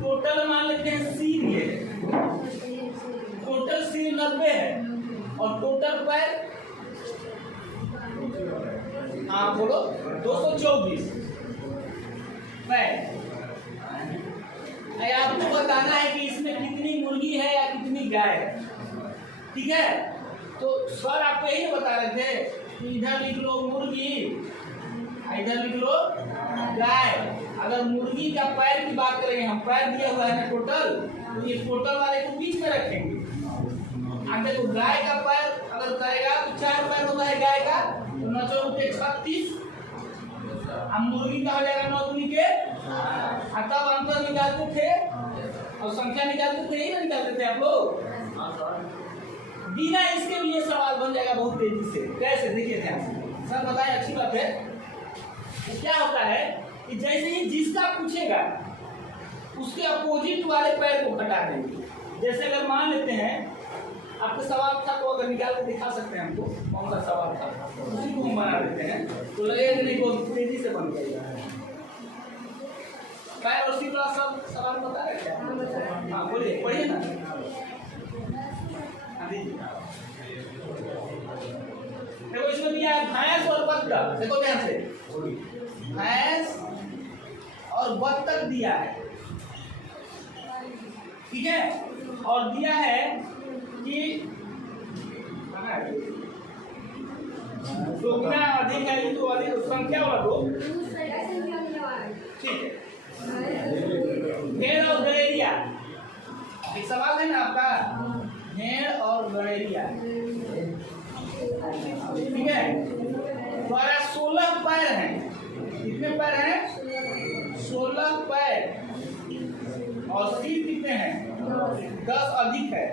टोटल मान लेते हैं सीन ये, टोटल सीन 90 है और टोटल पैर, हाँ बोलो, 224 पैर। आपको बताना है कि इसमें कितनी मुर्गी है या कितनी गाय है, ठीक है। तो सर आपको यही बता रहे थे कि इधर लिख लो मुर्गी, इधर लिख लो गाय। अगर मुर्गी का पैर की बात करेंगे, हम पैर दिया हुआ है ना टोटल, तो ये टोटल वाले को बीच में रखेंगे। अब देखो गाय का पैर अगर करेगा तो 4 पैर होता है गाय का, तो 9 × 36। अब मुर्गी का हो जाएगा 9 दूनी के, तब अंतर निकालते थे और संख्या निकालते थे, यही निकालते थे आप लोग। बिना इसके लिए सवाल बन जाएगा बहुत तेजी से। कैसे? देखिए ध्यान से, सर बताएं, अच्छी बात है। तो क्या होता है कि जैसे ही जिसका पूछेगा उसके अपोजिट वाले पैर को घटा देंगे। जैसे अगर मान लेते हैं आपका सवाल था, तो अगर निकाल के दिखा सकते हैं हमको कौन सा सवाल था, उसी को हम बना देते हैं, तो लगेगा कि नहीं बहुत तेजी से बन गया। पैर और सिर वाला सब सवाल बता रहे क्या? हाँ बोलिए, पढ़िए ना। देखो इसमें दिया है भैंस और बत्तख। देखो ध्यान से, भैंस और बत्तख दिया है, ठीक है। और दिया है कि कितना अधिक है, ये तो अधिक संख्या वाला दो, ठीक है। भेड़ और गड़ेरिया, एक सवाल है ना आपका, भेड़ और गड़ेरिया, ठीक है। हमारा 16 पैर हैं। कितने पैर हैं? 16 पैर। और सिर कितने हैं? 10 अधिक है।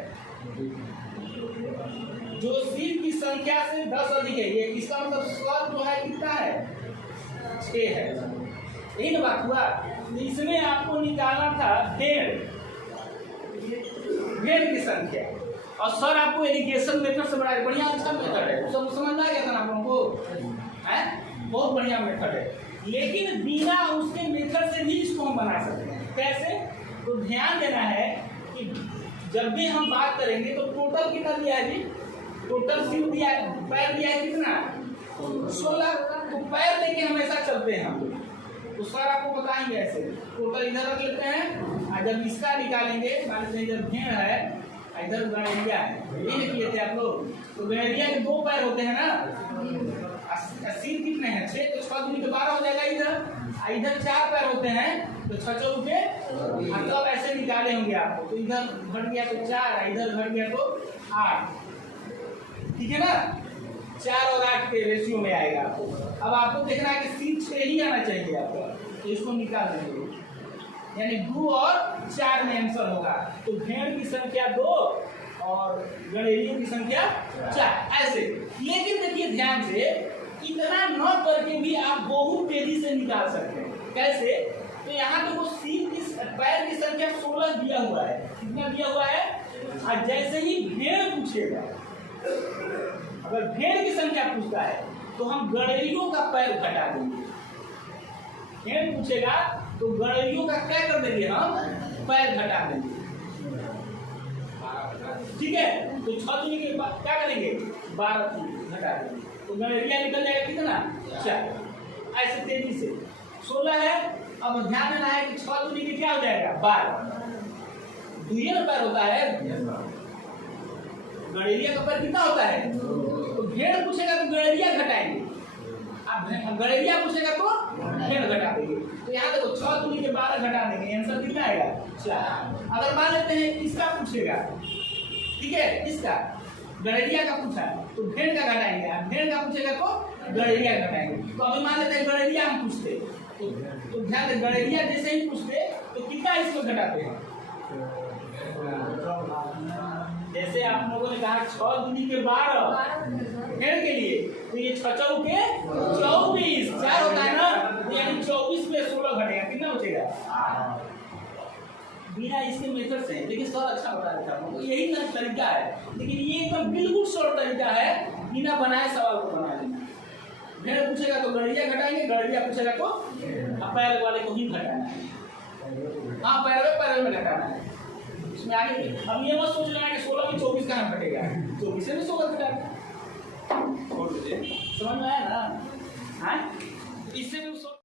जो सिर की संख्या से 10 अधिक है, ये इसका मतलब स्वर जो है कितना है? 6 है। यही ना बात हुआ। इसमें आपको निकालना था भेड़ की संख्या, और सर आपको एलिगेशन मेथड से बढ़ाया। बढ़िया, अच्छा मेथड है, सब समझ आ गया था ना आप लोगों को, है बहुत बढ़िया मेथड है। लेकिन बिना उसके मेथड से भी इसको हम बना सकते हैं। कैसे? तो ध्यान देना है कि जब भी हम बात करेंगे तो टोटल कितना दिया है जी? टोटल सिर दिया है, पैर दिया है कितना? 16। तो पैर लेके हमेशा चलते हैं हम। तो सर आपको बताएंगे ऐसे, टोटल इधर रख लेते हैं, और जब इसका निकालेंगे, मान लीजिए इधर भेड़ है, इधर गड़ेरिया है, ये लिख लेते हैं आप लोग। तो गड़ेरिया के 2 पैर होते हैं ना, सिर कितने हैं? 6, तो 6 दूनी के 12 हो जाएगा इधर। इधर 4 पैर होते हैं, तो 6 चौक के, मतलब ऐसे निकाले होंगे आपको। तो इधर घट गया तो 4, इधर घट गया तो 8, ठीक है ना। 4 और 8 के रेशियो में आएगा आपको। अब आपको देखना है कि सिर 6 ही आना चाहिए आपको, तो इसको निकाल देंगे, यानी 2 और 4 में आंसर होगा। तो भेड़ की संख्या 2 और गड़ेरियों की संख्या 4, ऐसे। लेकिन देखिए ध्यान से, इतना न करके भी आप बहुत तेजी से निकाल सकते हैं। कैसे? तो यहाँ पे वो सिर की पैर की संख्या 16 दिया हुआ है, कितना दिया हुआ है? और जैसे ही भेड़ पूछेगा, अगर भेड़ की संख्या पूछता है तो हम गड़ेरियों का पैर घटा देंगे। भेड़ पूछेगा तो गड़ेरियों का क्या कर देंगे? हम पैर घटा देंगे। ठीक है, तो 6 दूनी के बाद क्या करेंगे? 12 घटा देंगे, तो गड़ेरिया निकल जाएगा कितना? 4। ऐसे तेजी से 16 है। अब ध्यान देना है कि 6 दूनी के क्या हो जाएगा? 12। दुइये ना पैर होता है, गड़ेरिया का पैर कितना होता है? तो भेड़ पूछेगा तो गड़ेरिया घटाएंगे, अब गड़ेरिया पूछेगा तो भेड़ घटा देंगे। तो यहाँ देखो 6 दूनी के 12 घटा देंगे, आंसर कितना आएगा? 4। अगर मान लेते हैं इसका पूछेगा, ठीक है, इसका गड़ेरिया का पूछा तो भेड़ का घटाएंगे, भेड़ का पूछेगा तो गड़ेरिया घटाएंगे। तो अभी मान लेते हैं गड़ेरिया हम पूछते, तो ध्यान दें गड़ेरिया जैसे ही पूछते तो कितना इसको घटाते हैं? जैसे आप लोगों ने कहा 6 दूनी के 12 भेड़ के लिए, तो ये 6 चौके 24, 4 होता है ना, यानी 24 में 16 घटेगा, कितना बचेगा? बिना इसके मेथड से, लेकिन सर अच्छा बता देता हूँ, तो यही ना तरीका है, लेकिन ये एकदम बिल्कुल शॉर्ट तरीका है बिना बनाए सवाल को बना लेना। भेड़ पूछेगा तो गड़ेरिया घटाएंगे, गड़ेरिया पूछेगा तो पैर वाले को ही घटाना है। हाँ, पैर में घटाना है, इसमें आगे अब ये मत सोच लेना कि 16 में 24 कहाँ घटेगा, 24 में 16 घटाएगा। समझ में आया ना? हाँ, इससे भी